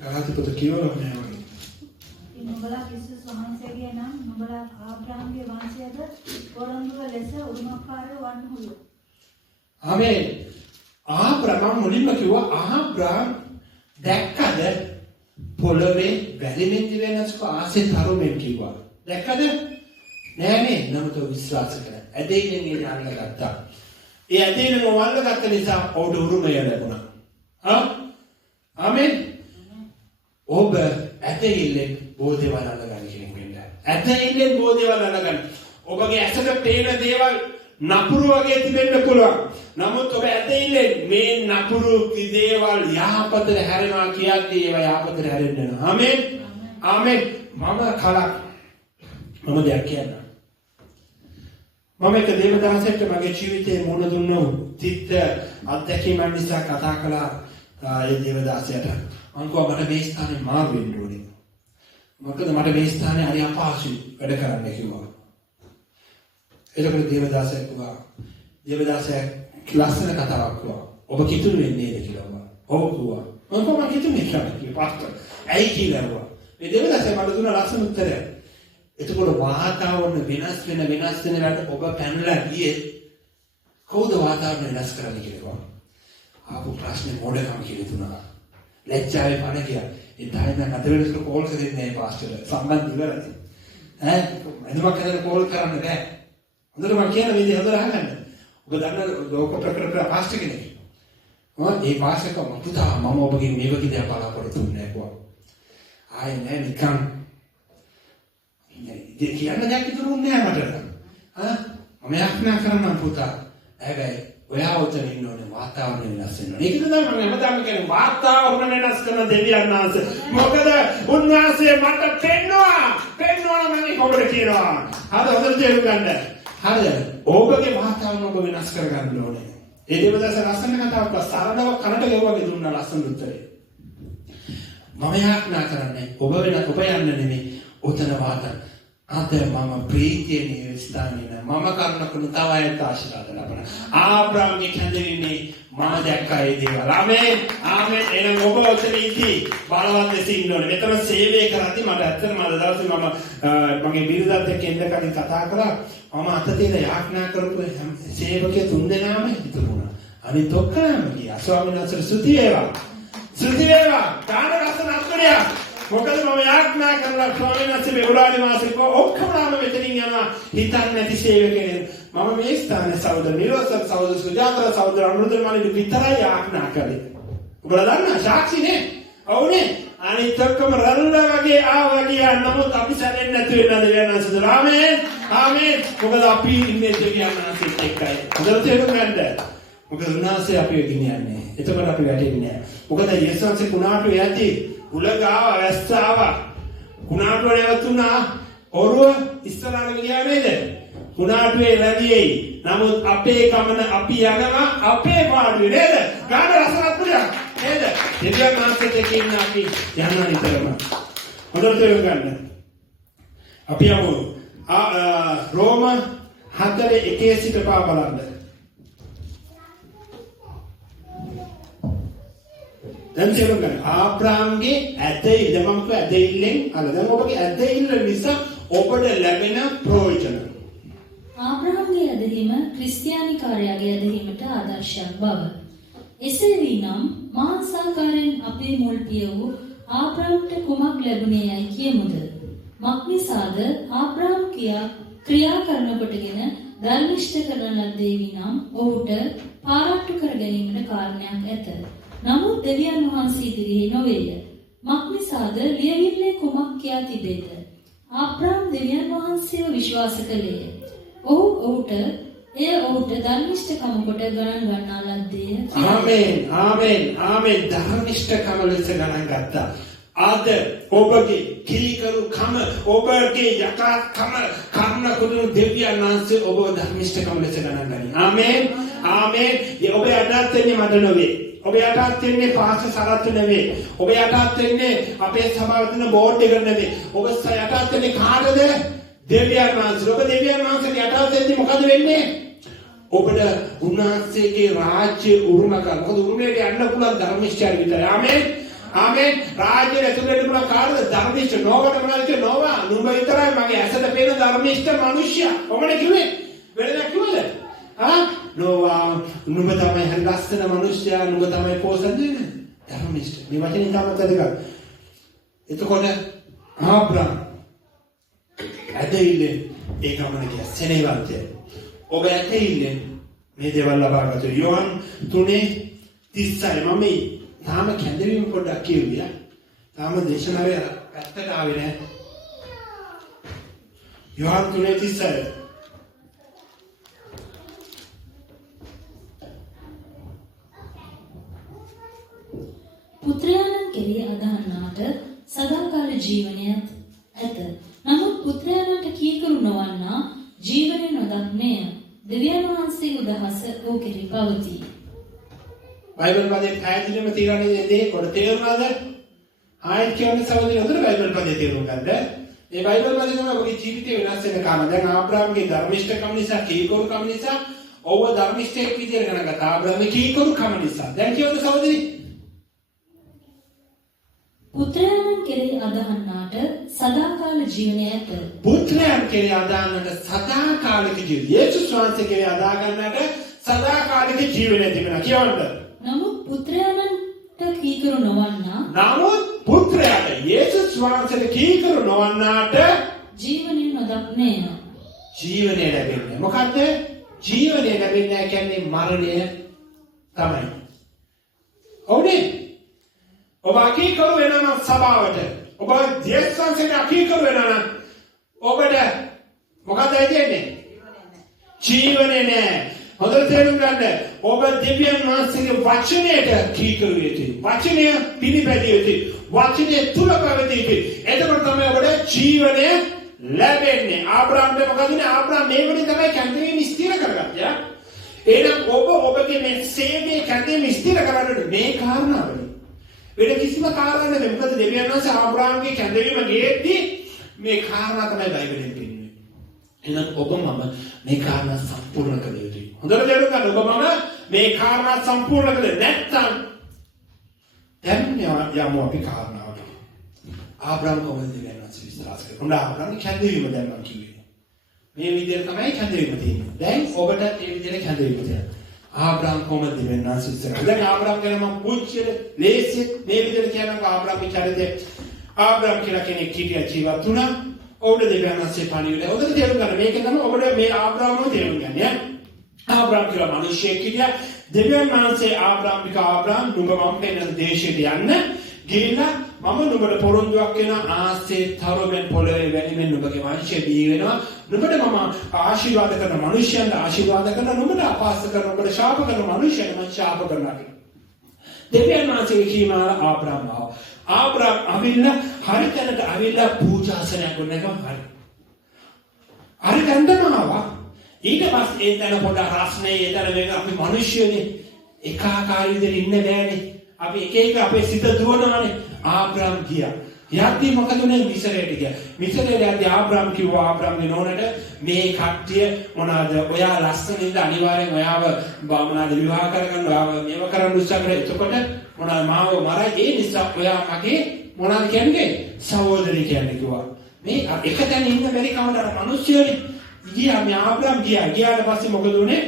ගලාති පොත කියවලා නැහැ වගේ. නුඹලා ක්‍රිස්තුස් වහන්සේගේ නම් නුඹලා ආබ්‍රහම්ගේ වංශයද පොරොන්දුව ලෙස උරුමකාරයෝ වන්නහුය. ආමේන්. ආබ්‍රහම් මුලින්ම කිව්වා ආබ්‍රහම් දැක්කද පොළවේ වැලිමින් දිවෙනස්ක ආසේ තරුමෙන් කිව්වා. දැක්කද? නෑනේ නමුත් විශ්වාස කරා. ඇදෙන්නේ නේ නාන්න ගත්තා. ඒ ඇදෙන්නේ නොවල්ල ගත්ත නිසා ඔහුට උරුමය ලැබුණා. ආමේන්. ඔබ ඇදෙන්නේ බෝධිවල අල්ලගන්න කෙනෙක් වෙන්න. ඇදෙන්නේ බෝධිවල අල්ලගන්න. ඔබගේ ඇසට පේන දේවල් නපුරු වගේ තිබෙන්න පුළුවන්. නමුත් ඔබ ඇදෙන්නේ මේ නපුරු දේවල් යහපතට හැරෙනවා කියද්දී ඒවා යහපතට හැරෙන්න වෙනවා. ආමේන්. ආමේන්. මම කලක් මම දෙයක් කියන්න. මම එක දේවදාසයෙක්ට මගේ ජීවිතේ මුණ දුන්නු තිත්ත අත්දැකීම් නිසා කතා කළා ඒ දේවදාසයට. මම කිව්වා මට මේ ස්ථානේ මාරු වෙන්න ඕනේ. මොකද මට මේ ස්ථානේ හරි අපහසුයි වැඩ කරන්න කිව්වා. එතකොට දේවදාසයා කිව්වා දේවදාසයා ලස්සන කතාවක් කිව්වා. ඔබ කිතුණු වෙන්නේ නේද කියලා. ඔව් කිව්වා. මම කොහොමද කිතුනේ කියලා පාස්ටර්. ඇයි කියලා කිව්වා. මේ දේවදාසයා මට දුන්න ලස්සන උත්තරය. එතකොට වාතාවරණ වෙනස් වෙන වැඩ ඔබ පැනලා ගියේ කවුද වාතාවරණ වෙනස් කරන්නේ කියලා. ආපු ප්‍රශ්නේ මොඩකම් කියලා තුනක්. ලැජ්ජාවේ පණ කියලා. ඒ තායිම අද වෙනස්ක කෝල් කරන්නේ නැහැ පාස්ටර්. සම්බන්ධ ඉවරයි. එනම කරලා කෝල් කරන්න බෑ. හොඳට මම කියන විදිහ හොඳට අහගන්න. ඔබ දන්න ලෝක ප්‍රකට පාස්ටර් කෙනෙක්. ඒ පාස්ටර් කම පුතා මම ඔබගේ මේ වගේ දේවල් බලාපොරොත්තු වෙන්නේ නැහැ. ආයේ නෑ නිකන්. ඉතින් කියන්න දෙයක් ඉතුරුන්නේ නැහැ මට. මම යක්නා කරන්නම් පුතා. හැබැයි ඔයා උතන ඉන්න ඕනේ වාතාවරණය වෙනස් වෙනවා. ඒක තමයි මම හැමදාම කියන්නේ වාතාවරණ වෙනස් කරන දෙවියන් වහන්සේ. මොකද උන්වහන්සේ මට පෙන්නවා මම ඔබට කියනවා. හරි හොඳට තේරුම් ගන්න. හරිද? ඔබගේ වාතාවරණ ඔබ වෙනස් කරගන්න ඕනේ. ඒ දේවදාස ලස්සන කතාවක් සරලව කනට ගෙවුවගේ දුන්නා ලස්සන උත්තරේ. මම යක්නා කරන්නේ ඔබ යන්න නෙමෙයි උතන වාතාවරණ. අද මම ප්‍රීතියේ ස්ථානේ මම කරනකුණු තව අයට ආශිර්වාද ලබන. ආබ්‍රාම්ගේ කැඳෙන්නේ මම දැක්කා ඒ දේවල්. ආමේන්. ආමේන්. එහෙනම් ඔබ ඔතන ඉති බලවත් ලෙස ඉන්න ඕනේ. මෙතන සේවය කරද්දි මට ඇත්තටම අද දවසේ මගේ බිරිඳත් එක්ක ඉඳ කලින් කතා කරා. මම අත තියලා යාඥා කරපු සේවකයේ තුන්දෙනාම හිතුණා. අනිත් ඔක්කොම ගියා. ස්වාමීන් වහන්සේ ස්තුති වේවා. ස්තුති වේවා. කාණ රසන අත්කඩියා. මොකද මම යාඥා කරලා ස්වාමීන් වහන්සේ පෙබරවාරි මාසෙක ඔක්කොම මෙතනින් යනවා හිතන්නේ නැති සේවකයෙක්. මම මේ ස්ථානයේ සහෝදර නිරෝධ සහෝදර සුජාත සහෝදර අනුරුද්ධමාලි විතරයි යාඥා කරේ. ඔබලා දන්නා සාක්ෂිනේ. ඔව්නේ. අනිත් ඔක්කොම රල්ලා වගේ ආවගේ නමුත් අපි සැලෙන්නේ නැතු වෙනද දෙවියන්වහන්සේ. ආමේන්. ආමේන්. මොකද අපි ඉන්නේ දෙවියන්වහන්සේත් එක්කයි. හොඳට තේරුම් ගන්න. මොකද උන්වහන්සේ අපිව ගෙනියන්නේ. එතකොට අපි වැටෙන්නේ නැහැ. මොකද යේසුස් වහන්සේ කුණාටු යද්දී උලගාව වැස්සාව කුණාටුව නැවතුණා ඔරුව ඉස්සරහට ගියා නේද? කුණාටුවේ රැඳියේ. නමුත් අපේ ගමන අපි යනවා අපේ පාඩුවේ නේද? ගාන රසවත් පුරා නේද? දෙවියන් වහන්සේට කියන අපි යනවා නිතරම. හොඳට තේරුම් ගන්න. අපි යමු රෝම 4:1 සිට පා බලන්න. දැන් තේරුම් ගන්න. ආබ්‍රාම්ගේ ඇදහිල්ල මම කිව්වා ඇදහිල්ලෙන් දැන් ඔබගේ ඇදහිල්ල නිසා ඔබට ලැබෙන ප්‍රයෝජන. ආබ්‍රහම්ගේ ඇදහිම ක්‍රිස්තියානිකාරයාගේ ඇදහිමට ආදර්ශයක් බව. එසේ වීනම් මාංශාකාරයෙන් අපේ මුල් පිය වූ ආබ්‍රහම්ට කුමක් ලැබුණේ යයි කියමුද? මක්නිසාද ආබ්‍රහම් ක්‍රියා කරන කොටගෙන ධර්මිෂ්ඨ කරන ලද්දේ විනම් ඔහුට පාරට්ටු කර ගැනීමට කාරණයක් ඇත. නමුත් දෙවියන් වහන්සේ ඉදිරියේ නොවේය. මක්නිසාද ලියවිල්ලේ කුමක් කියා තිබේද? ආබ්‍රහම් දෙවියන් වහන්සේව විශ්වාස කළේය. ඔහුට ධර්මිෂ්ඨකම කොට ගණන් ගන්නා ලද්දේය. ආමේන්. ආමේන්. ආමේන්. ධර්මිෂ්ඨකම ලෙස ගණන් ගත්තා. අද ඔබගේ කීකරුකම ඔබගේ යථාර්ථකම කර්ණ කුදුණු දෙවියන් වහන්සේ ඔබ ධර්මිෂ්ඨකම ලෙස ගණන් ගනී. ආමේන්. ආමේන්. ඔබ යටත් වෙන්නේ මට නොවේ. ඔබ යටත් වෙන්නේ පාස්ටර් සරත් නෙවෙයි. ඔබ යටත් වෙන්නේ අපේ සභාවේ තියෙන බෝඩ් එක නෙවෙයි. ඔබ යටත් වෙන්නේ කාටද? දෙවියන් වහන්සේ. ඔබ දෙවියන් වහන්සේට යටත් වෙද්දී මොකද වෙන්නේ? ඔබට උන්වහන්සේගේ රාජ්‍ය උරුම ගන්න. මොකද උරුමයට යන්න පුළුවන් ධර්මිෂ්ඨය විතරයි. ආමේන්. ආමේන්. රාජ්‍යයට ඇතුළට පුළුවන් කාටද? ධර්මිෂ්ඨ. නෝවට මොනවද කියන්නේ? නෝවා නුඹ විතරයි මගේ ඇසට පේන ධර්මිෂ්ඨ මිනිසයා. ඔබනේ කිව්වේ. වෙනදා කිව්වද? නෝවා නුඹ තමයි හරි ලස්සන මිනිසයා. නුඹ තමයි පෝසත් දෙන්නේ. ධර්මිෂ්ඨ. මේ වචනේ තාමත් දෙකක්. එතකොට ආබ්‍රහම් ඇදහිල්ලෙන් ඒ ගමන ගියා සෙනෙවන්තය. ඔබ ඇදහිල්ලෙන් මේ දේවල් ලබා ගන්න. යෝහන් 3:36 මම තාම කැඳවීම පොඩ්ඩක් කියුවා. තාම දේශනාවේ පැත්තට ආවේ නැහැ. යෝහන් 3:36 පුත්‍රයාණන් කෙරෙහි අදහන්නාට සදාකාල ජීවනයත් ඇත. නමුත් පුත්‍රයාණන්ට කීකරු නොවන්නා ජීවනය නොදක්නේය. දෙවියන් වහන්සේගේ උදහස ඔහු කෙරෙහි පවතී. බයිබල් පදේ පැහැදිලිවම තියන්නේ දේ කොට තේරුණාද? ආයෙත් කියන්නේ සමහරවිට හොඳට බයිබල් පදේ තේරුම් ගන්න. මේ බයිබල් පදේ තමයි ඔබේ ජීවිතේ වෙනස් වෙන කාරණා. දැන් ආබ්‍රහම්ගේ ධර්මිෂ්ඨකම නිසා කීකරුකම නිසා ඔව් ධර්මිෂ්ඨයෙක් විදියට ගණන් ගත්තා. ආබ්‍රහම්ගේ කීකරුකම නිසා. දැන් කියවද සහෝදරි? පුත්‍රයන් කෙරෙහි අදහන්නාට සදාකාල ජීවනය ඇත. පුත්‍රයන් කෙරෙහි අදහන්නට සදාකාලික ජීවිතය. යේසුස් වහන්සේ කෙරෙහි අදහන්නට සදාකාලික ජීවනය තිබෙනවා. කියවන්න. නමුත් පුත්‍රයන්ට කීකරු නොවන්නා. නමුත් පුත්‍රයාට යේසුස් වහන්සේට කීකරු නොවන්නාට ජීවනය නොදක්නේය. ජීවනය ලැබෙන්නේ. මොකද්ද? ජීවනය ලැබෙන්නේ කියන්නේ මරණය තමයි. ඔව්නේ? ඔබ අකීකරු වෙනවා සභාවට. ඔබ දේශසංසයට අකීකරු වෙනවා. ඔබට මොකද වෙන්නේ? ජීවනේ නැහැ. හොඳට තේරුම් ගන්න. ඔබ දෙවියන් වහන්සේගේ වචනයට කීකරු වෙති. වචනය පිළිපැදිය යුතුයි. වචනේ තුල පැවතිය යුතුයි. එතකොට තමයි ඔබට ජීවනය ලැබෙන්නේ. ආබ්‍රහම්ට මොකද උනේ? ආබ්‍රහම් මේ වෙලේ තමයි කැඳවීම ස්ථිර කරගත්තේ. එහෙනම් ඔබගේ මේ සේවයේ කැඳවීම ස්ථිර කරගන්නට මේ කාරණාවයි. වෙන කිසිම කාරණයක් නැහැ. මොකද දෙවියන් වහන්සේ ආබ්‍රහම්ගේ කැඳවීම ගෙද්දී මේ කාරණා තමයි බයිබලෙන් පෙන්නන්නේ. එහෙනම් ඔබ මම මේ කාරණා සම්පූර්ණ කළ යුතුයි. හොඳට තේරුම් ගන්න. ඔබ මම මේ කාරණා සම්පූර්ණ කළේ නැත්නම් දැන් යමු අපි කාරණාවට. ආබ්‍රහම් කොහොමද දෙවියන්වත් විශ්වාස කරේ? උන්ට ආබ්‍රහම් කැඳවීම දැන් මම කිව්වේ. මේ විදිහට තමයි කැඳවීම තියෙන්නේ. දැන් ඔබට මේ විදිහට කැඳවීම තියෙනවා. ආබ්‍රහම් කොහොමද දෙවියන්වත් විශ්වාස කරේ? දැන් ආබ්‍රහම් ගැන මම පුංචිද ලේසියෙන් මේ විදිහට කියනවා ආබ්‍රහම් චරිතය. ආබ්‍රහම් කියලා කෙනෙක් හිටියා ජීවත් වුණා. ඔබට දෙවියන්වත් පණිවිඩය. ඔබට තේරුම් ගන්න. මේක තමයි ඔබට මේ ආබ්‍රහම්ව තේරුම් ගන්න. ආබ්‍රහම් කියලා මිනිහෙක් හිටියා. දෙවියන් වහන්සේ ආබ්‍රහම්ික ආබ්‍රහම් නුඹ මම පෙන්නන දේශයට යන්න ගිහිල්ලා මම නුඹට පොරොන්දුවක් වෙන ආසේ තරවෙන් පොළවේ වැලිමෙන් නුඹගේ වංශය දී වෙනවා. නුඹට මම ආශිර්වාද කරන මිනිසයන්ට ආශිර්වාද කරන නුඹට අපහාස කරන නුඹට ශාප කරන මිනිසයන්ට මම ශාප කරනවා. දෙවියන් වහන්සේ කීමාලා ආබ්‍රහම් ආවා. ආබ්‍රහම් අවිල්ලා හරි තැනට අවිල්ලා පූජාසනයක් ගොඩනගම හරි. හරි තැනටම ආවා. ඊට පස්සේ ඒ තැන පොඩ රස්නේ ඒ තැන මේක අපි මිනිස්සුනේ එකාකාරී විදිහට ඉන්න බෑනේ. අපි එක එක අපේ සිත දුවනවානේ. ආබ්‍රහම් ගියා. යද්දී මොකද උනේ මිසරයට ගියා. මිසරයට යද්දී ආබ්‍රහම් කිව්වා ආබ්‍රහම්ගේ නෝනට මේ කට්ටිය මොනවාද ඔයා ලස්සනින්ද අනිවාර්යෙන් ඔයාව මොනවාද විවාහ කරගන්න ඔයාව මේව කරන්න උත්සාහ කරා. එතකොට මොනවාද මාව මරයි ඒ නිසා ඔයා මගේ මොනවාද කියන්නේ සහෝදරය කියන්නේ කිව්වා. මේ එක තැන ඉන්න බැරි කමකට මිනිස්සුනේ ගියා මේ ආබ්‍රහම් ගියාට පස්සේ මොකද උනේ?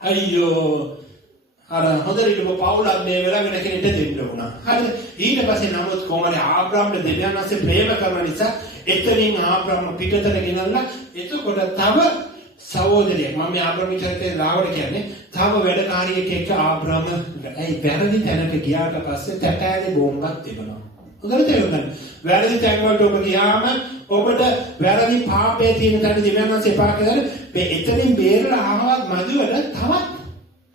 අයියෝ අර හොඳට පවුලක් මේ වෙලාව වෙන කෙනෙක්ට දෙන්න උනා. හරිද? ඊට පස්සේ නමුත් කොහොමද ආබ්‍රහම්ට දෙවියන් වහන්සේ ප්‍රේම කරන නිසා එතනින් ආබ්‍රහම් පිටතට ගෙනල්ලා එතකොට තව සහෝදරියක් මම මේ ආබ්‍රහම් චරිතේ ලාවට කියන්නේ තව වැඩකාරියෙක් එක්ක ආබ්‍රහම් ඇයි වැරදි තැනට ගියාට පස්සේ තැටෑලේ බෝම්බක් තිබුණා. හොඳට තේරුම් ගන්න. වැරදි තැන් වලට ඔබ ගියාම ඔබට වැරදි පාපයේ තියෙන තැන දෙවියන් වහන්සේ එපා කියලා මේ එතනින් බේරලා ආවත් මදිවල තවත්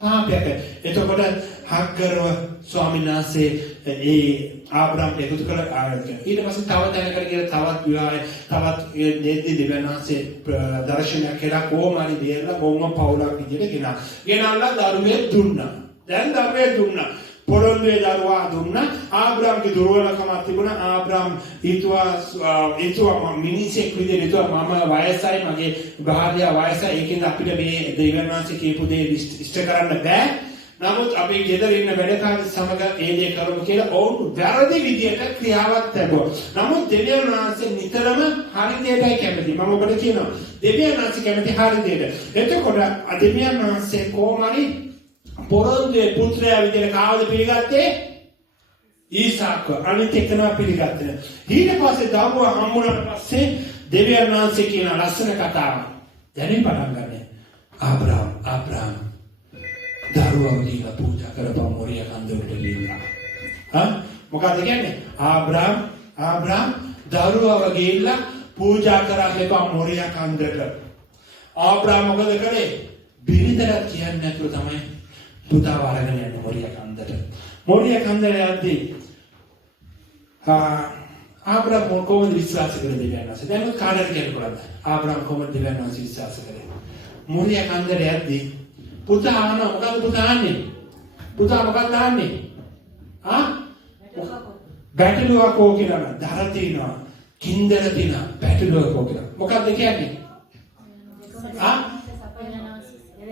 පාපයක්. එතකොට හග්ගරව ස්වාමීන් වහන්සේ ඒ ආබ්‍රහම් එකතු කරලා ආරම්භ ඊට පස්සේ තව තැනකට ගිහලා තවත් විවාහය තවත් දෙද්දි දෙවියන් වහන්සේ දර්ශනයක් කියලා කොහොමරි බේරලා කොහොම පවුලක් විදිහට ගෙනල්ලා දරුවේ දුන්නා. දැන් දරුවේ දුන්නා. පොරොන්දුවේ දරුවා දුන්නා. ආබ්‍රහම්ගේ දුර්වලකමක් තිබුණා. ආබ්‍රහම් ඊතුවා මිනිසෙක් විදිහට ඊතුවා මම වයසයි මගේ භාර්යාව වයසයි ඒකෙන් අපිට මේ දෙවියන් වහන්සේ කියපු දේ ඉෂ්ට කරන්න බෑ. නමුත් අපි ගෙදර ඉන්න වැඩකාරී සමග ඒ දේ කරමු කියලා ඔවුන් වැරදි විදිහට ක්‍රියාවක් ලැබුවා. නමුත් දෙවියන් වහන්සේ නිතරම හරි දෙයටයි කැමති. මම ඔබට කියනවා දෙවියන් වහන්සේ කැමති හරි දෙයට. එතකොට දෙවියන් වහන්සේ කොහොමරි පොරොන්දුවේ පුත්‍රයා විදිහට කාවද පිළිගත්තේ? ඊසාක අනිත් එකනවා පිළිගත්තේ. ඊට පස්සේ දරුවා හම්බුනට පස්සේ දෙවියන් වහන්සේ කියන ලස්සන කතාව දැනින් පටන් ගන්න. ආබ්‍රහම් දරුවා විදිහට පූජා කරපුවා මොරියා කන්දරට ගිහිල්ලා. මොකද කියන්නේ? ආබ්‍රහම් දරුවා ගිහිල්ලා පූජා කරපුවා මොරියා කන්දරට. ආබ්‍රහම් මොකද කළේ? බිරිඳට කියන්නේ නැතුව තමයි පුතාව අරගෙන යන්නේ මොරියා කන්දරට. මොරියා කන්දරට යද්දී ආබ්‍රහම් කොහොමද විශ්වාස කරේ දෙවියන් වහන්සේ? දැන් කාටද කියන්න පුළුවන්ද? ආබ්‍රහම් කොහොමද දෙවියන් වහන්සේ විශ්වාස කරේ? මොරියා කන්දරට යද්දී පුතා ආනවා. මොකද පුතා ආන්නේ? පුතා මොකක්ද ආන්නේ? බැටළුවක් ඕක කියලා දර තිනවා. කින්දර තිනවා. බැටළුවක් ඕක කියලා. මොකක්ද කියන්නේ?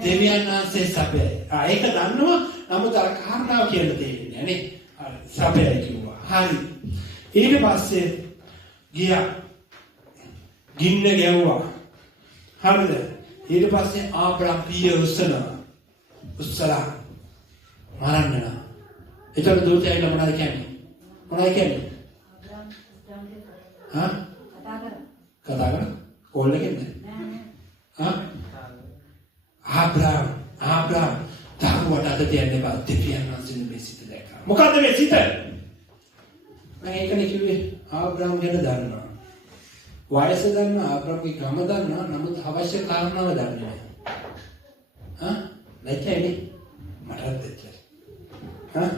දෙවියන් වහන්සේ සපයයි. ඒක දන්නවා. නමුත් අර කාරණාව කියලා දෙන්නේ නේ. සපයයි කිව්වා. හරි. ඊට පස්සේ ගියා. ගින්න ගැව්වා. හරිද? ඊට පස්සේ ආබ්‍රහම් පිය උස්සලා මරන්න. ඒතර දූතයයි මොනවද කියන්නේ? මොනවද කියන්නේ? කතා කර. කෝල් එකෙන්ද? ආබ්‍රහම් තාවුවට අද තියන්න බෑ. දෙවියන් වහන්සේ මේ සිත දැක්කා. මොකද්ද මේ සිත? මම ඒකනේ කිව්වේ ආබ්‍රහම් ගැන දන්නවා. වයස දන්නවා, ආබ්‍රහම්ගේ ගම දන්නවා, නමුත් අවශ්‍ය කාරණාව දන්නේ නැහැ. නැත්නම් මටත් දෙච්චා.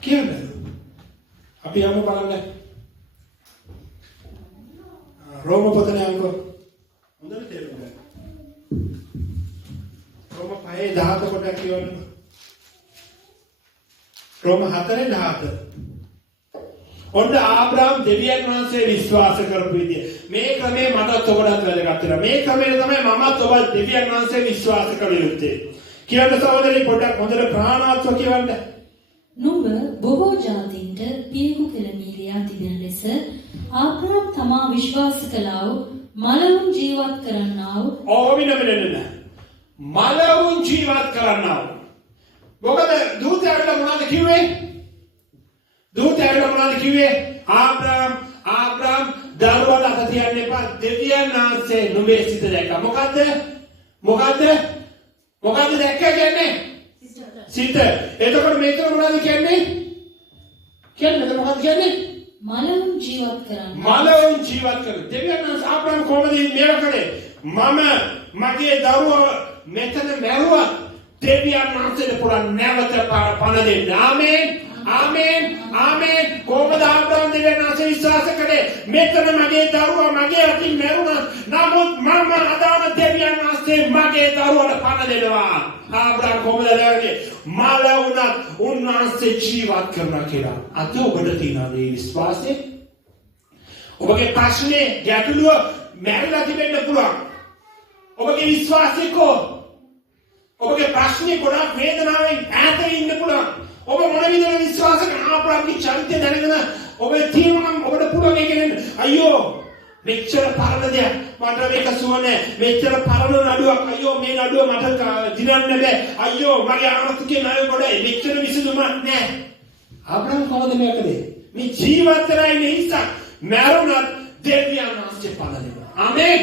කියන්නේ අපි යමු බලන්න. රෝම පොතේ අංක හොඳට තේරුම් ගන්න. රෝම 5:17 කොට කියවන්න. රෝම 4:17. ඔන්න ආබ්‍රහම් දෙවියන් වහන්සේ විශ්වාස කරපු විදිය. මේ ක්‍රමේ මටත් ඔබටත් වැදගත් වෙනවා. මේ ක්‍රමේ තමයි මමත් ඔබත් දෙවියන් වහන්සේ විශ්වාස කළ යුත්තේ. කියන්න සහෝදරි පොඩ්ඩක් හොඳට ප්‍රාණාත්ව කියවන්න. නුඹ බොහෝ ජාතීන්ට පියකු කෙළමීලියා තිබෙන ලෙස ආබ්‍රහම් තමා විශ්වාස කළා වූ මලවුන් ජීවත් කරන්නා වූ මලවුන් ජීවත් කරන්නා වූ. මොකද දූතයාට මොනවද කිව්වේ? දූතයාට මොනවද කිව්වේ? ආබ්‍රහම් දරුවට අත තියන්න එපා. දෙවියන් වහන්සේ නුඹේ සිත දැක්කා. මොකද්ද දැක්ක කියන්නේ? සිත. එතකොට මේක මොනවද කියන්නේ? මොකක්ද කියන්නේ? මලවුන් ජීවත් කරන්න. මලවුන් ජීවත් කර. දෙවියන් වහන්සේ ආබ්‍රහම් කොහොමද මේව කළේ? මගේ දරුවා මෙතන මැරුවා. දෙවියන් වහන්සේට පුළුවන් නැවත පණ දෙන්න. ආමේන්. කොහොමද ආබ්‍රහම් දෙවියන් වහන්සේ විශ්වාස කළේ? මෙතන මගේ දරුවා මගේ අතින් මැරුණා. නමුත් මම අදාළ දෙවියන් වහන්සේ මගේ දරුවාට පණ දෙනවා. ආබ්‍රහම් කොහොමද ලැබෙන්නේ? මල වුණත් උන්වහන්සේ ජීවත් කරනවා කියලා. අද ඔබට තියෙන මේ විශ්වාසය ඔබගේ ප්‍රශ්නේ ගැටලුව මැරිලා තිබෙන්න පුළුවන්. ඔබගේ විශ්වාසය ඔබගේ ප්‍රශ්නේ ගොඩක් වේදනාවෙන් ඈත ඉන්න පුළුවන්. ඔබ මොන විදිහට විශ්වාස කරන ආබ්‍රහම්ගේ චරිතය දැනගෙන ඔබ තියෙනවා ඔබට පුළුවන් කියන්නේ අයියෝ මෙච්චර පරණ දෙයක් මට මේක සුවනේ මෙච්චර පරණ නඩුවක් අයියෝ මේ නඩුව මට දිනන්න බෑ අයියෝ මගේ ආර්ථිකේ ණය ගොඩයි මෙච්චර විසඳුමක් නෑ. ආබ්‍රහම් කොහොමද මේක කළේ? මේ ජීවත් වෙලා ඉන්න නිසා මරුණත් දෙවියන් වහන්සේ පණ දෙනවා. ආමේන්.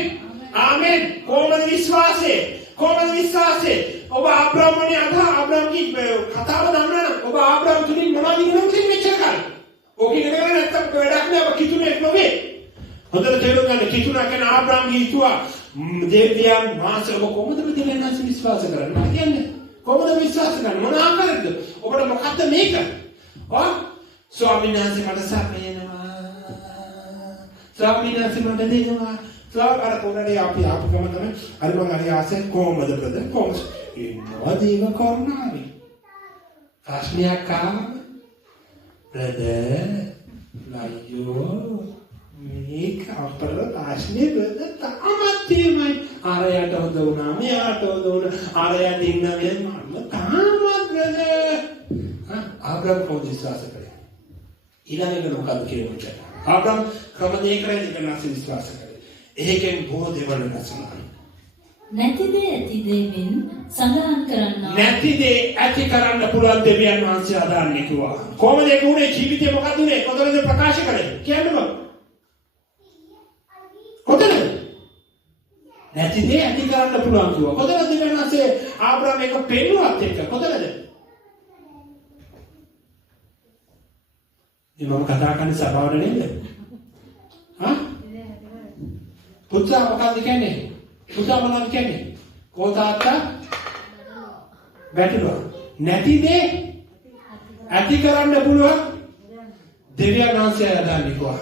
කොහොමද විශ්වාසය? ඔබ ආබ්‍රහම්ගේ කතාව දන්නවනම් ඔබ ආබ්‍රහම් තුලින් මොනවද ඉගෙනගන්නේ මෙච්චර කාලෙ? ඔක ඉගෙන ගන්න නැත්තම් වැඩක් නෑ. ඔබ කිතුනේ නෙවෙයි. හොඳට තේරුම් ගන්න කිතුනා කියන ආබ්‍රහම් හිතුවා දෙවියන් වහන්සේ. ඔබ කොහොමද දෙවියන් වහන්සේ විශ්වාස කරන්නේ? කියන්නේ කොහොමද විශ්වාස කරන්නේ? මොන ආකාරයකද? ඔබට මොකද්ද මේක? ස්වාමීන් වහන්සේ මට සපේනවා. ස්වාමීන් වහන්සේ මට දෙනවා. අර පොරේ අපි ආපුවම තමයි අර මම හරි ආසෙන් කොහොමද බ්‍රදර් කොහොමද ඉන්නවදීම කරනාවි ප්‍රශ්නයක් බ්‍රදර් අයියෝ මේක අපර ප්‍රශ්නේ බ්‍රදර් තාමත්ීමයි ආරයට හොද වුණා මෙයාට හොද වුණා ආරයට ඉන්නනේ මම තාමත් බ්‍රදර් ආබ්‍රහම් කොහොමද විශ්වාස කරේ ඊළඟට මොකද කියන්නේ ආබ්‍රහම් ක්‍රම දෙකකින් ඉගෙනස් විශ්වාස කරේ ඒකෙන් බොහෝ දේවල් නැසනවා. නැති දේ ඇති දෙමින් සඳහන් කරන්නා. නැති දේ ඇති කරන්න පුළුවන් දෙවියන් වහන්සේ අදාන්නේ කිව්වා. කොහොමද ඒක උනේ? ජීවිතේ මොකද උනේ? කොතනද ප්‍රකාශ කරේ? කියන්න බෑ. කොතනද? නැති දේ ඇති කරන්න පුළුවන් කිව්වා. කොතනද දෙවියන් වහන්සේ ආබ්‍රහම් එක පෙන්නුවත් එක්ක? කොතනද? මේ මම කතා කරන්නේ සභාවට නේද? පුතා මොකක්ද කියන්නේ? පුතා මොනවද කියන්නේ? කෝතාත්තා බැටළුවා. නැති දේ ඇති කරන්න පුළුවන් දෙවියන් වහන්සේ අදාන්නේ කොහොමද?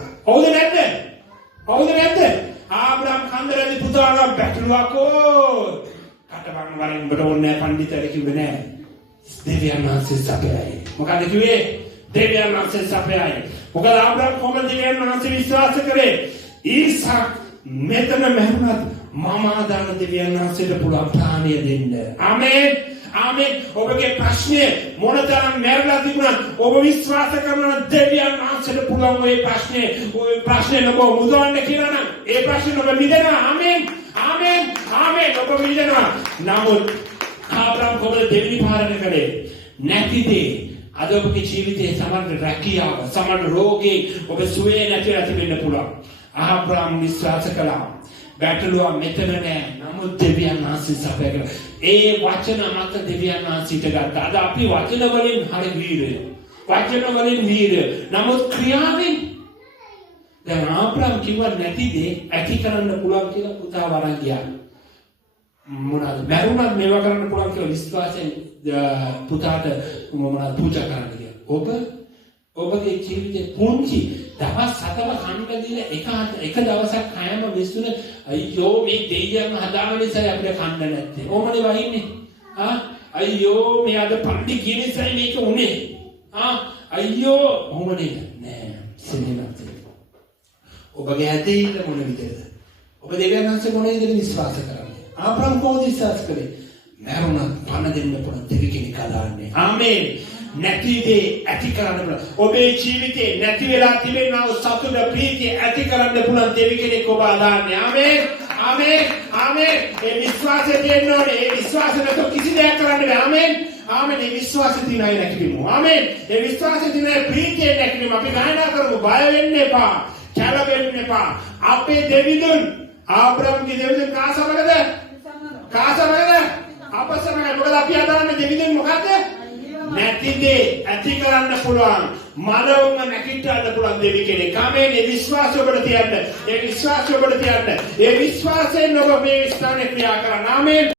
හවුද නැද්ද? ආබ්‍රහම් කන්දරේ පුතාලා බැටළුවා කටවම් වරින් බඩ ඕනේ පඬිතර කිව්වේ නෑ. දෙවියන් වහන්සේ සපයයි. මොකද කිව්වේ? දෙවියන් වහන්සේ සපයයි. මොකද ආබ්‍රහම් කොහොමද දෙවියන් වහන්සේ විශ්වාස කරේ? ඊසාක් මෙතන මැරුණත් මම ආදාන දෙවියන් වහන්සේට පුළුවන් ප්‍රාණිය දෙන්න. ආමේන්. ඔබගේ ප්‍රශ්නේ මොනතරම් මැරලා තිබුණත් ඔබ විශ්වාස කරන දෙවියන් වහන්සේට පුළුවන් ওই ප්‍රශ්නේ ඔබ මුදවන්න කියලා නම් ඒ ප්‍රශ්නේ ඔබ මිදෙනවා. ආමේන්. ඔබ මිදෙනවා. නමුත් ආබ්‍රහම් කොහොමද දෙවිනි පාරණ කරේ? නැති දේ අද ඔබගේ ජීවිතයේ සමහර රැකියාව, සමහර රෝගේ ඔබ සුවේ නැතිව තිබෙන්න පුළුවන්. ආබ්‍රහම් විශ්වාස කළා. බැටළුවා මෙතන නෑ. නමුත් දෙවියන් වහන්සේ සපය කළා. ඒ වචන මත දෙවියන් වහන්සේට ගත්තා. අද අපි වචන වලින් හරි වීරය. නමුත් ක්‍රියාවෙන් දැන් ආබ්‍රහම් කිව්වා නැති දේ ඇති කරන්න පුළුවන් කියලා පුතා වරන් ගියා. මොනවාද? මරුණත් මේවා කරන්න පුළුවන් කියලා විශ්වාසයෙන් පුතාට මොනවාද පූජා කරන්න ගියා. ඔබගේ ජීවිතේ පුංචි දවස් 7ම කන්න දීලා එක දවසක් කයම විශ්ුන අයියෝ මේ දෙයියන් හදාගෙන ඉස්සයි අපිට කන්න නැත්තේ. ඕමනේ වහින්නේ. අයියෝ මේ අද පන්ති කියන නිසා මේක උනේ. අයියෝ ඕමනේ නෑ. සෙනෙහස. ඔබගේ ඇදහිල්ල මොන විදිහද? ඔබ දෙවියන් වහන්සේ මොන විදිහට විශ්වාස කරන්නේ? ආබ්‍රහම් කොහොමද විශ්වාස කළේ? මරුණත් පණ දෙන්න පුළුවන් දෙවි කෙනෙක් අදාන්නේ. ආමේන්. නැතිදී ඇති කරන්න පුළුවන්. ඔබේ ජීවිතේ නැති වෙලා තිබෙනා වූ සතුට ප්‍රීතිය ඇති කරන්න පුළුවන් දෙවි කෙනෙක් ඔබ අදාන්නේ. ආමේන්. ආමේන්. ආමේන්. ඒ විශ්වාසය තියෙන්න ඕනේ. ඒ විශ්වාසය නැතුව කිසි දෙයක් කරන්න බෑ. ආමේන්. ආමේන්. ඒ විශ්වාසය තියනයි නැතිවෙමු. ආමේන්. ඒ විශ්වාසය තියනයි ප්‍රීතිය නැතිවෙමු. අපි ගායනා කරමු. බය වෙන්න එපා. කලබෙන්න එපා. අපේ දෙවිඳුන් ආබ්‍රහම්ගේ දෙවිඳුන් කාසමගද? කාසමගද? අපසමග. මොකද අපි අදන්නේ දෙවිඳුන් මොකද්ද? නැතිදී ඇති කරන්න පුළුවන්. මලවම නැගිටන්න පුළුවන් දෙවි කෙනෙක්. ආමේන්. ඒ විශ්වාසය ඔබට තියන්න. ඒ විශ්වාසය ඔබට තියන්න. ඒ විශ්වාසයෙන් ඔබ මේ ස්ථානේ ක්‍රියා කරන්න. ආමේන්.